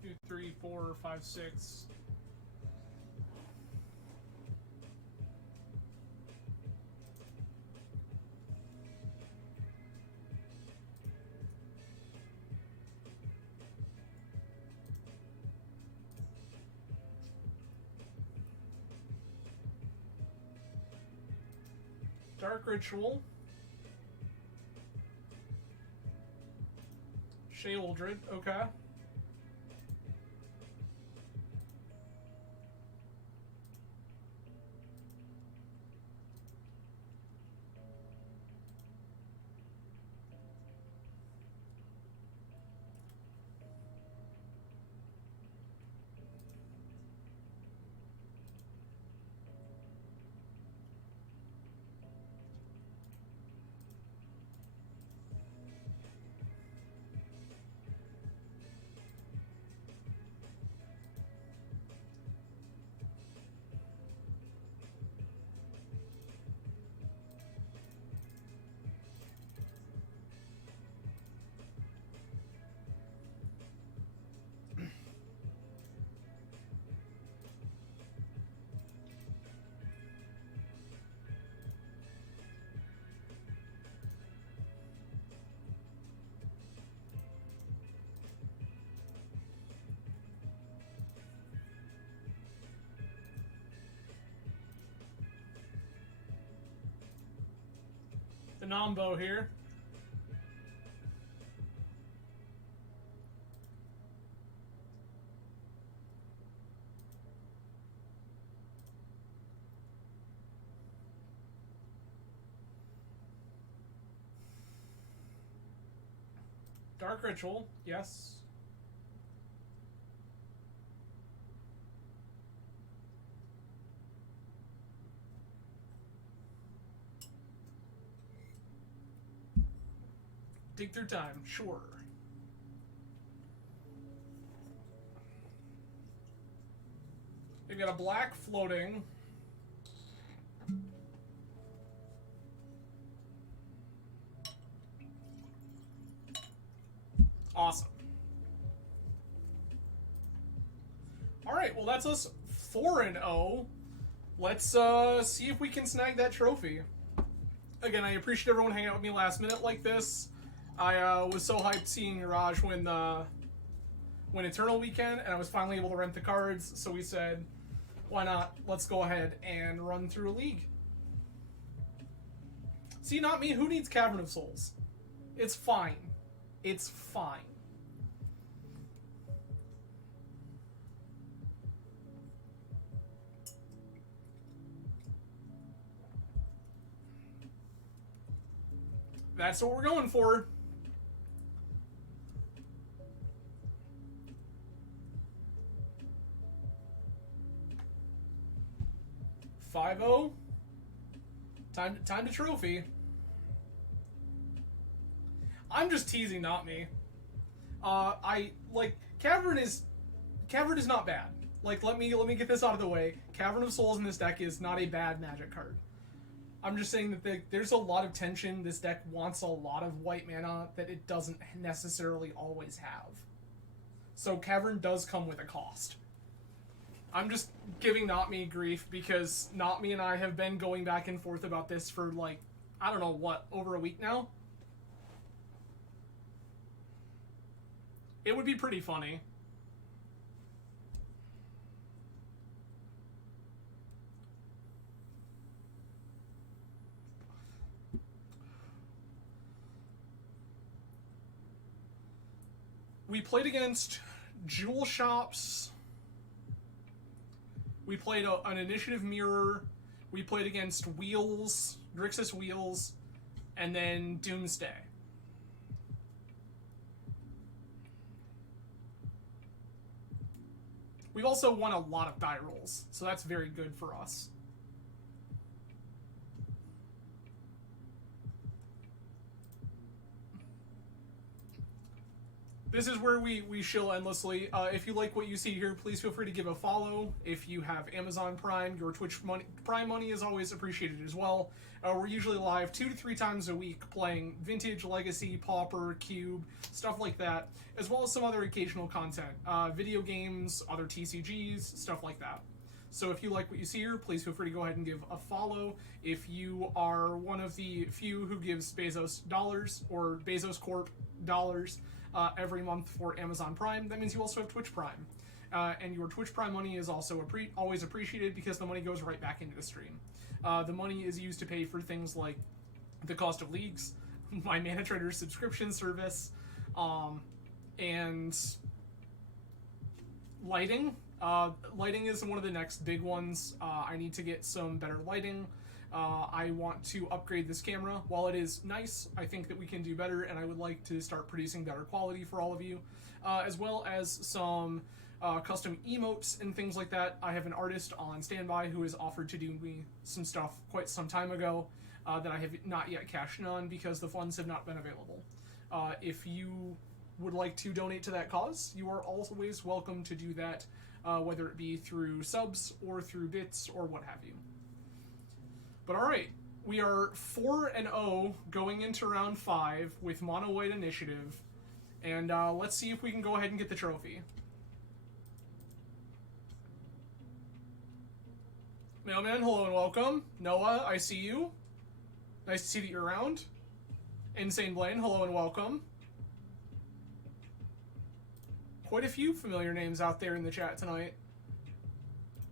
Two, 3, 4, 5, 6. Dark Ritual. Sheoldred, okay. The Nombo here. Dark Ritual, yes. Dig through time, sure. They've got a black floating. Awesome. Alright, well that's us 4-0. Let's see if we can snag that trophy. Again, I appreciate everyone hanging out with me last minute like this. I was so hyped seeing Raj win Eternal Weekend, and I was finally able to rent the cards, so we said, why not? Let's go ahead and run through a league. See, not me. Who needs Cavern of Souls? It's fine. It's fine. That's what we're going for. $5-0. Time to trophy. I'm just teasing, not me. I like Cavern is not bad. Like let me get this out of the way. Cavern of Souls in this deck is not a bad Magic card. I'm just saying that there's a lot of tension. This deck wants a lot of white mana that it doesn't necessarily always have. So Cavern does come with a cost. I'm just giving Not Me grief because Not Me and I have been going back and forth about this for like, I don't know what, over a week now? It would be pretty funny. We played against Jewel Shops. We played an Initiative Mirror. We played against Wheels, Grixis Wheels, and then Doomsday. We've also won a lot of die rolls, so that's very good for us. This is where we shill endlessly. If you like what you see here, please feel free to give a follow. If you have Amazon Prime, your Twitch Prime money is always appreciated as well. We're usually live 2 to 3 times a week playing Vintage, Legacy, Pauper, Cube, stuff like that, as well as some other occasional content. Video games, other TCGs, stuff like that. So if you like what you see here, please feel free to go ahead and give a follow. If you are one of the few who gives Bezos dollars or Bezos Corp dollars, every month for Amazon Prime, that means you also have Twitch Prime. And your Twitch Prime money is also always appreciated because the money goes right back into the stream. The money is used to pay for things like the cost of leagues, my Mana Trader subscription service, and lighting. Lighting is one of the next big ones. I need to get some better lighting. I want to upgrade this camera. While it is nice, I think that we can do better, and I would like to start producing better quality for all of you, as well as some custom emotes and things like that. I have an artist on standby who has offered to do me some stuff quite some time ago that I have not yet cashed in on because the funds have not been available. If you would like to donate to that cause, you are always welcome to do that, whether it be through subs or through bits or what have you. But alright, we are 4-0 going into round 5 with Mono White Initiative, and let's see if we can go ahead and get the trophy. Mailman, hello and welcome. Noah, I see you. Nice to see that you're around. Insane Blaine, hello and welcome. Quite a few familiar names out there in the chat tonight.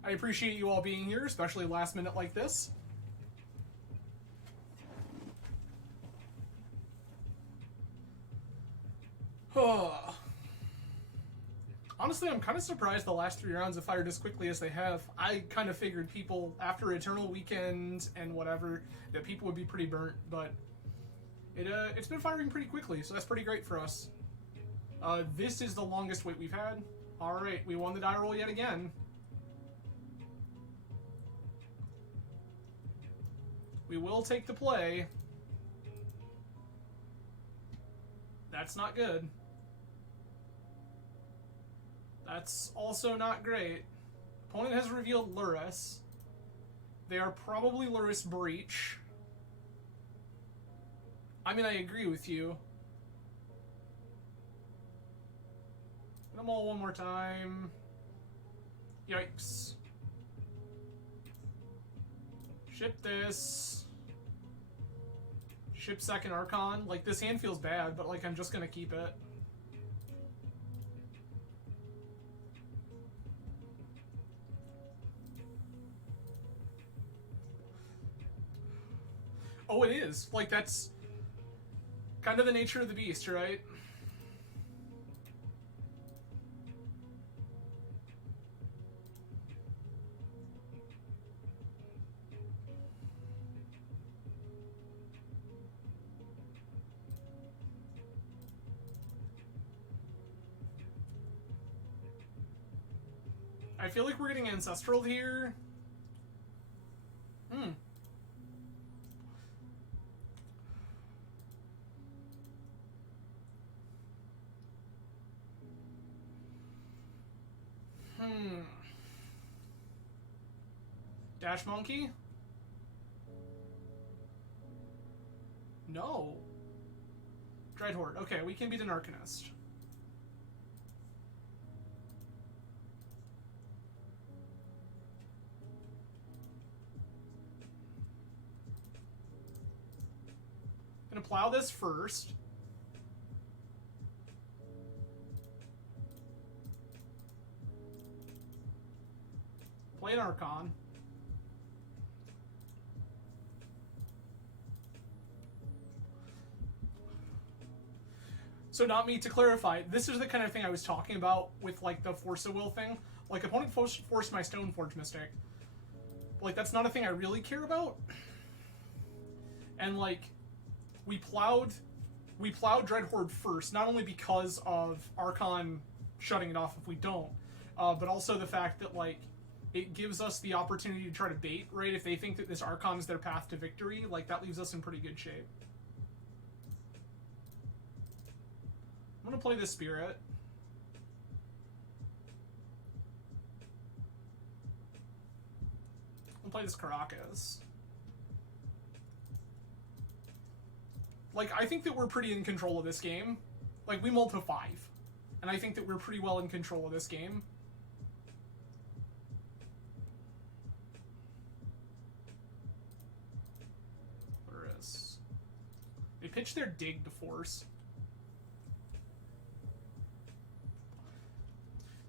I appreciate you all being here, especially last minute like this. Honestly, I'm kind of surprised the last 3 rounds have fired as quickly as they have. I kind of figured people, after Eternal Weekend and whatever, that people would be pretty burnt, but it's been firing pretty quickly, so that's pretty great for us. This is the longest wait we've had. Alright, we won the die roll yet again. We will take the play. That's not good. That's also not great. Opponent has revealed Lurrus. They are probably Lurrus Breach. I mean, I agree with you. Hit them all one more time. Yikes. Ship this. Ship second Archon. Like, this hand feels bad, but, like, I'm just gonna keep it. Oh, it is. Like, that's kind of the nature of the beast, right? I feel like we're getting Ancestral here. Hmm. Dash Monkey? No. Dreadhorde. Okay, we can beat an Arcanist. Gonna plow this first. Play an Archon. So not me, to clarify, this is the kind of thing I was talking about with, like, the Force of Will thing. Like, opponent forced my Stoneforge Mystic. Like, that's not a thing I really care about. And, like, we plowed Dreadhorde first, not only because of Archon shutting it off if we don't, but also the fact that, like, it gives us the opportunity to try to bait, right? If they think that this Archon is their path to victory, like, that leaves us in pretty good shape. I'm gonna play this Spirit. I'll play this Caracas. Like, I think that we're pretty in control of this game. Like, we mulled to 5. And I think that we're pretty well in control of this game. Luris. They pitch their Dig to force.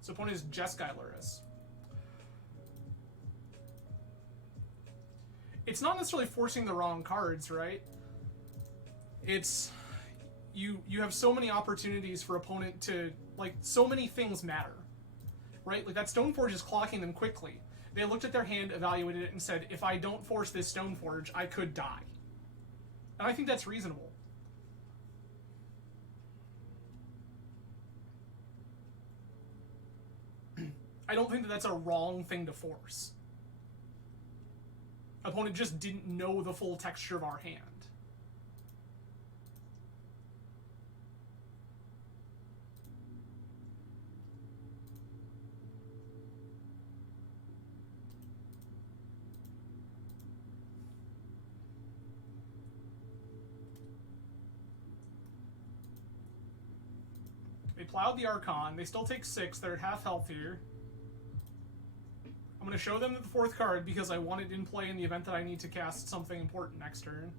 So opponent is Jeskai Luris. It's not necessarily forcing the wrong cards, right? It's you have so many opportunities for opponent to, like, so many things matter, right? Like, that Stoneforge is clocking them quickly. They looked at their hand, evaluated it, and said, if I don't force this Stoneforge, I could die. And I think that's reasonable. I don't think that that's a wrong thing to force. Opponent just didn't know the full texture of our hand. They plowed the Archon. They still take 6. They're at half health here. I'm going to show them the 4th card because I want it in play in the event that I need to cast something important next turn.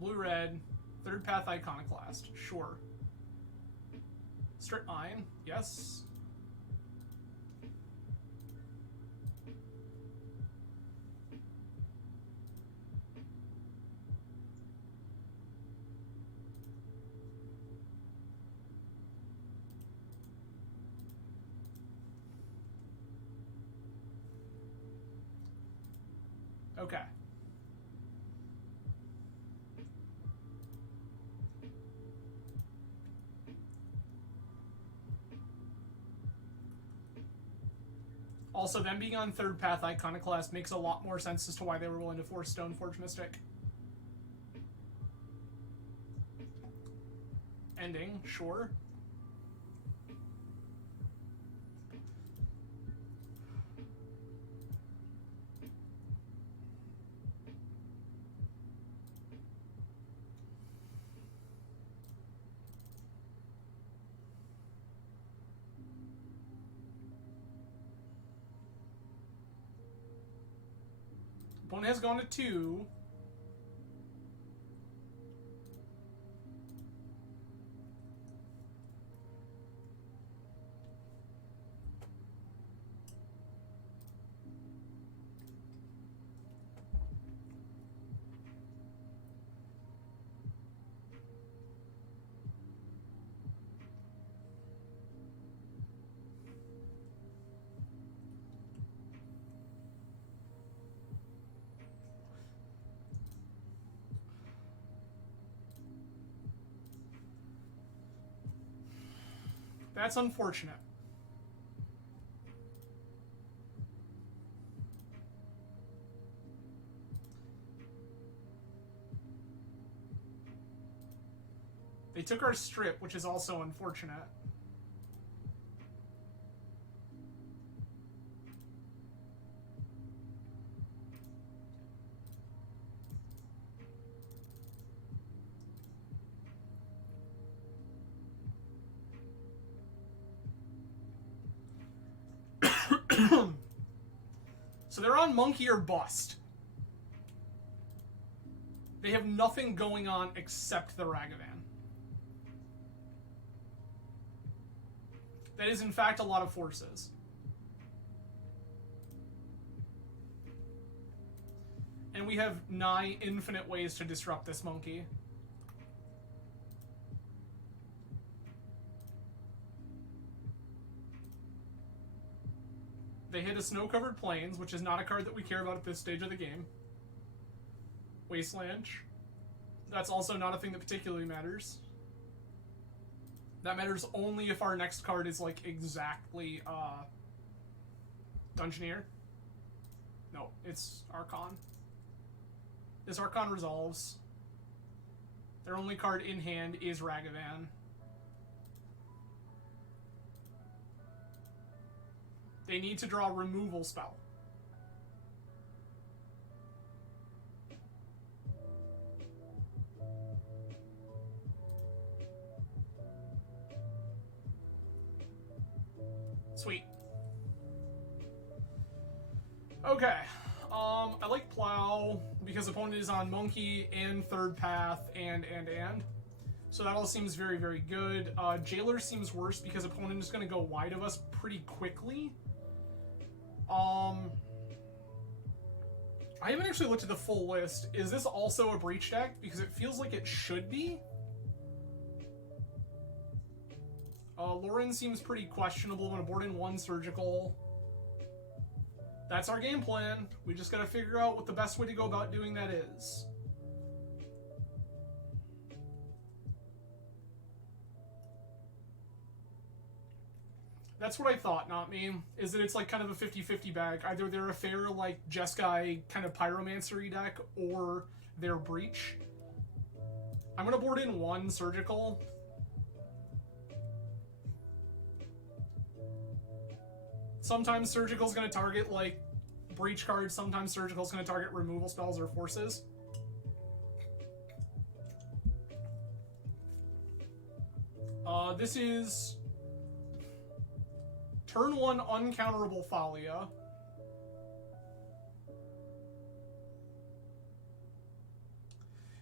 Blue-red, 3rd Path Iconoclast. Sure. Strip Mine, yes. Okay. Also, them being on 3rd Path Iconoclast makes a lot more sense as to why they were willing to force Stoneforge Mystic. Ending, sure. Opponent has gone to 2. That's unfortunate. They took our strip, which is also unfortunate. So they're on Monkey or Bust. They have nothing going on except the Ragavan. That is, in fact, a lot of forces. And we have nigh infinite ways to disrupt this monkey. They hit a Snow-Covered Plains, which is not a card that we care about at this stage of the game. Wasteland. That's also not a thing that particularly matters. That matters only if our next card is, like, exactly, Dungeoneer. No, it's Archon. This Archon resolves. Their only card in hand is Ragavan. They need to draw a removal spell. Sweet. Okay. I like Plow because opponent is on Monkey and Third Path and. So that all seems very, very good. Jailer seems worse because opponent is going to go wide of us pretty quickly. I haven't actually looked at the full list. Is this also a Breach deck? Because it feels like it should be. Lauren seems pretty questionable. I'm going to board in one Surgical. That's our game plan. We just got to figure out what the best way to go about doing that is. That's what I thought, not me. Is that it's like kind of a 50-50 bag. Either they're a fair, like, Jeskai kind of Pyromancer-y deck, or they're Breach. I'm going to board in one Surgical. Sometimes Surgical's going to target, like, Breach cards. Sometimes Surgical's going to target removal spells or forces. This is turn 1 uncounterable Thalia.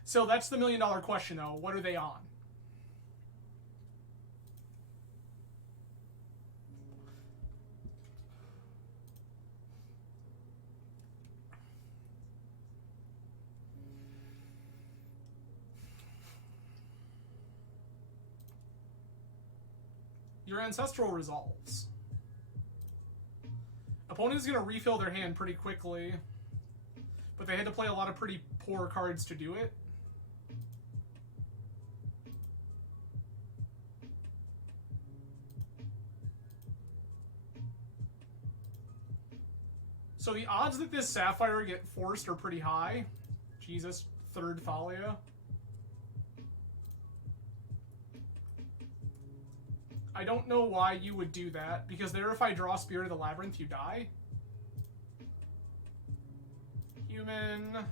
So that's the million-dollar question, though. What are they on? Your Ancestral resolves. Opponent is going to refill their hand pretty quickly, but they had to play a lot of pretty poor cards to do it. So the odds that this Sapphire get forced are pretty high. Jesus, third Thalia. I don't know why you would do that, because there if I draw Spirit of the Labyrinth, you die. Human.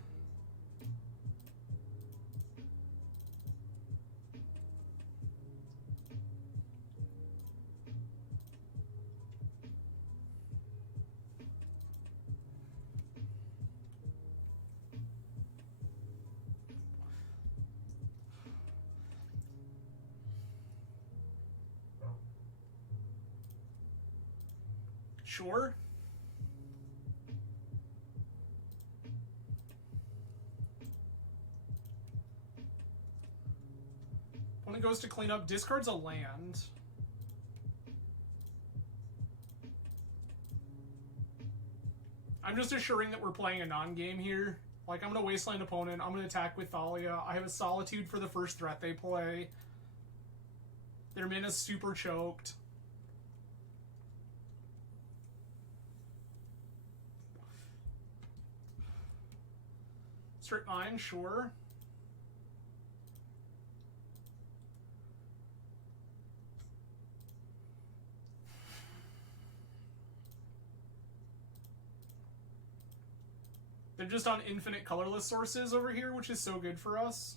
Sure. Opponent goes to clean up, discards a land. I'm just assuring that we're playing a non-game here. Like, I'm going to Wasteland opponent, I'm going to attack with Thalia. I have a Solitude for the first threat they play. Their mana's super choked. Strip mine, sure. They're just on infinite colorless sources over here, which is so good for us.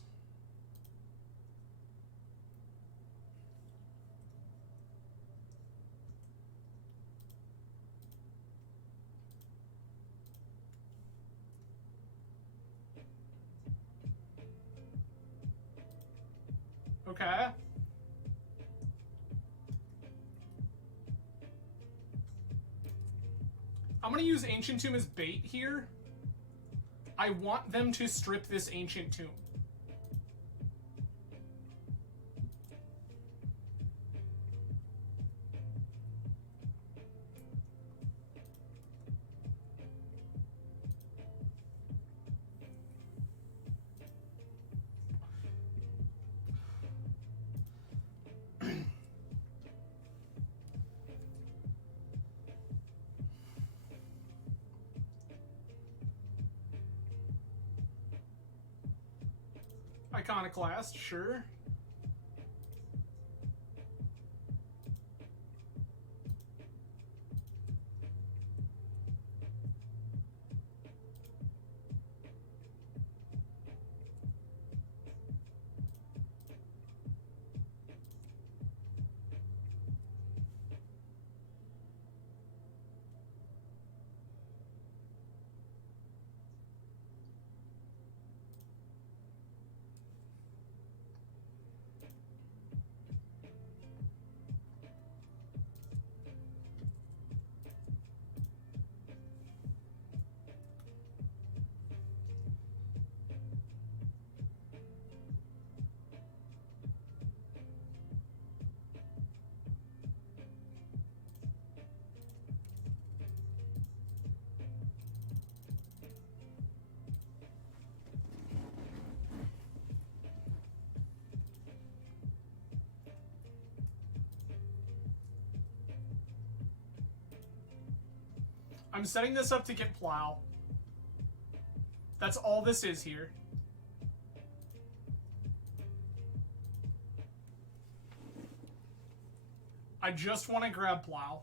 Okay. I'm gonna use Ancient Tomb as bait here. I want them to strip this Ancient Tomb. Iconoclast, sure. I'm setting this up to get Plow. That's all this is here. I just want to grab Plow.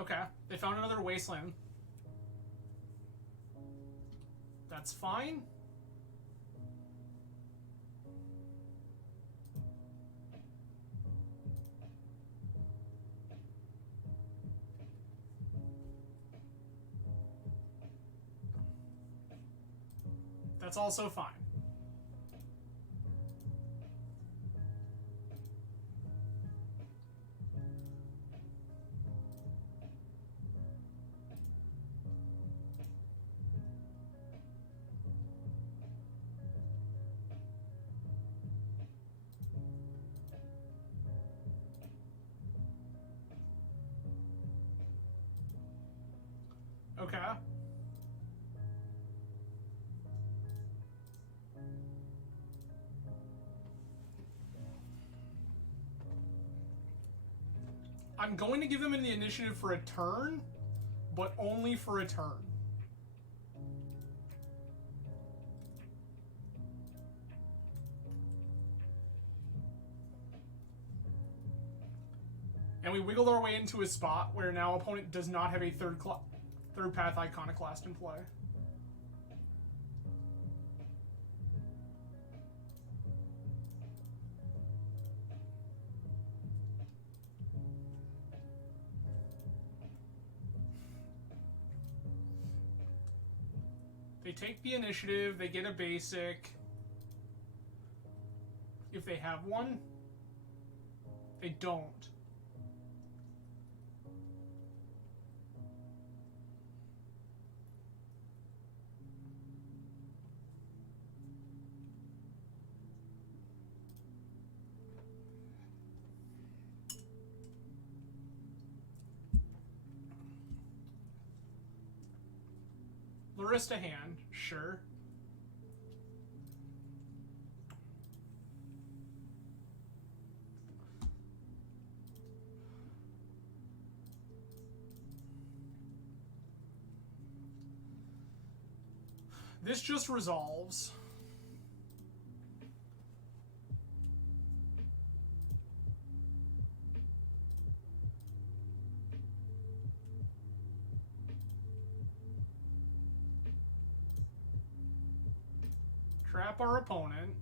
Okay, they found another wasteland. That's fine. That's also fine. Okay. I'm going to give him the initiative for a turn, but only for a turn. And we wiggled our way into a spot where now opponent does not have a third path Iconoclast in play. They take the initiative, they get a basic. If they have one, they don't. Larista hand, sure. This just resolves. Trap our opponent.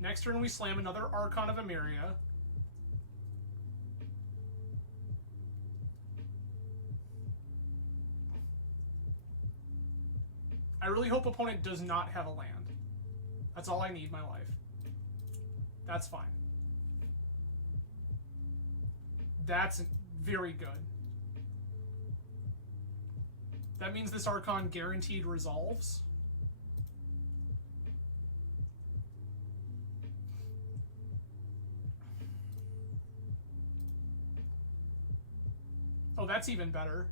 Next turn we slam another Archon of Emeria. I really hope opponent does not have a land. That's all I need in my life. That's fine. That's very good. That means this Archon guaranteed resolves. Oh, that's even better.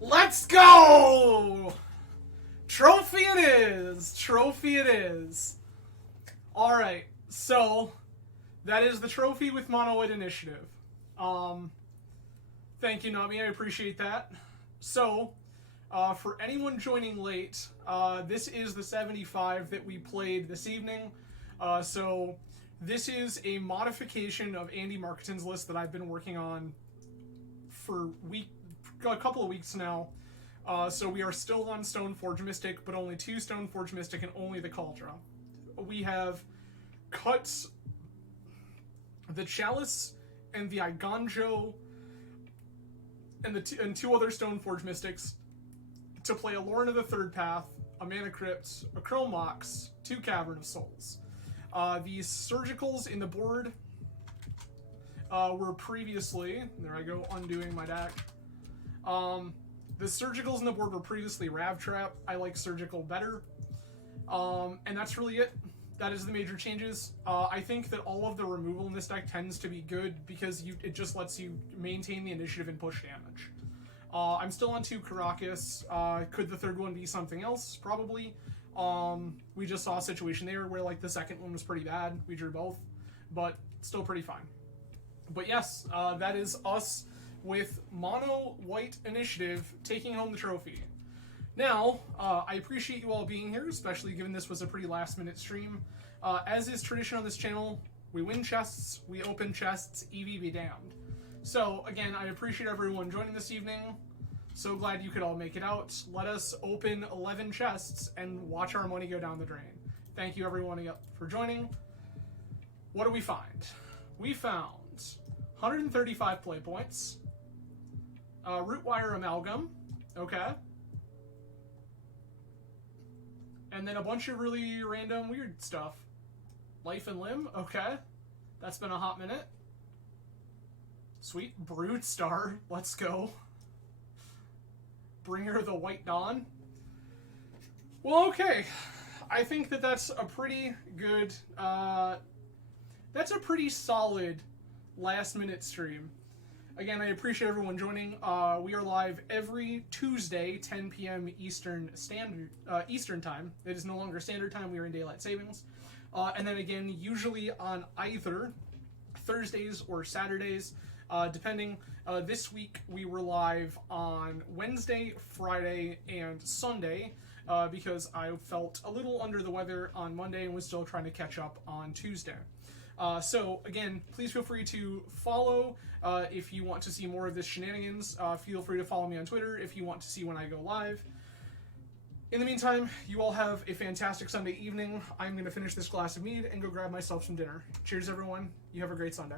Let's go! Trophy it is! Trophy it is. Alright, so that is the trophy with Mono White Initiative. Thank you, Nami, I appreciate that. So, for anyone joining late, this is the 75 that we played this evening. So, this is a modification of Andy Marketing's list that I've been working on for a couple of weeks now. So we are still on Stoneforge Mystic, but only 2 Stoneforge Mystic and only the Cauldron. We have cut the Chalice and the Iganjo and 2 other Stoneforge Mystics to play a Lorna of the Third Path, a Mana Crypt, a Chrome Mox, 2 Cavern of Souls. These Surgicals in the board were previously... There I go, undoing my deck. The Surgicals in the board were previously Rav Trap. I like Surgical better. And that's really it. That is the major changes. I think that all of the removal in this deck tends to be good because it just lets you maintain the initiative and push damage. I'm still on 2 Caracas. Could the third one be something else? Probably. We just saw a situation there where like the second one was pretty bad. We drew both, but still pretty fine. But yes, that is us with Mono White Initiative taking home the trophy. Now, I appreciate you all being here, especially given this was a pretty last-minute stream. As is tradition on this channel, we win chests, we open chests, EV be damned. So, again, I appreciate everyone joining this evening. So glad you could all make it out. Let us open 11 chests and watch our money go down the drain. Thank you, everyone, for joining. What do we find? We found 135 play points. Rootwire Amalgam. Okay. And then a bunch of really random weird stuff. Life and Limb. Okay. That's been a hot minute. Sweet. Brood Star. Let's go. Bringer of the White Dawn. Well, okay. I think that that's a pretty good... that's a pretty solid last-minute stream. Again, I appreciate everyone joining. We are live every Tuesday, 10 p.m. Eastern Time. It is no longer Standard Time. We are in Daylight Savings. And then again, usually on either Thursdays or Saturdays, depending. This week, we were live on Wednesday, Friday, and Sunday, because I felt a little under the weather on Monday and was still trying to catch up on Tuesday. So, again, please feel free to follow if you want to see more of this shenanigans. Feel free to follow me on Twitter if you want to see when I go live. In the meantime, you all have a fantastic Sunday evening. I'm going to finish this glass of mead and go grab myself some dinner. Cheers, everyone. You have a great Sunday.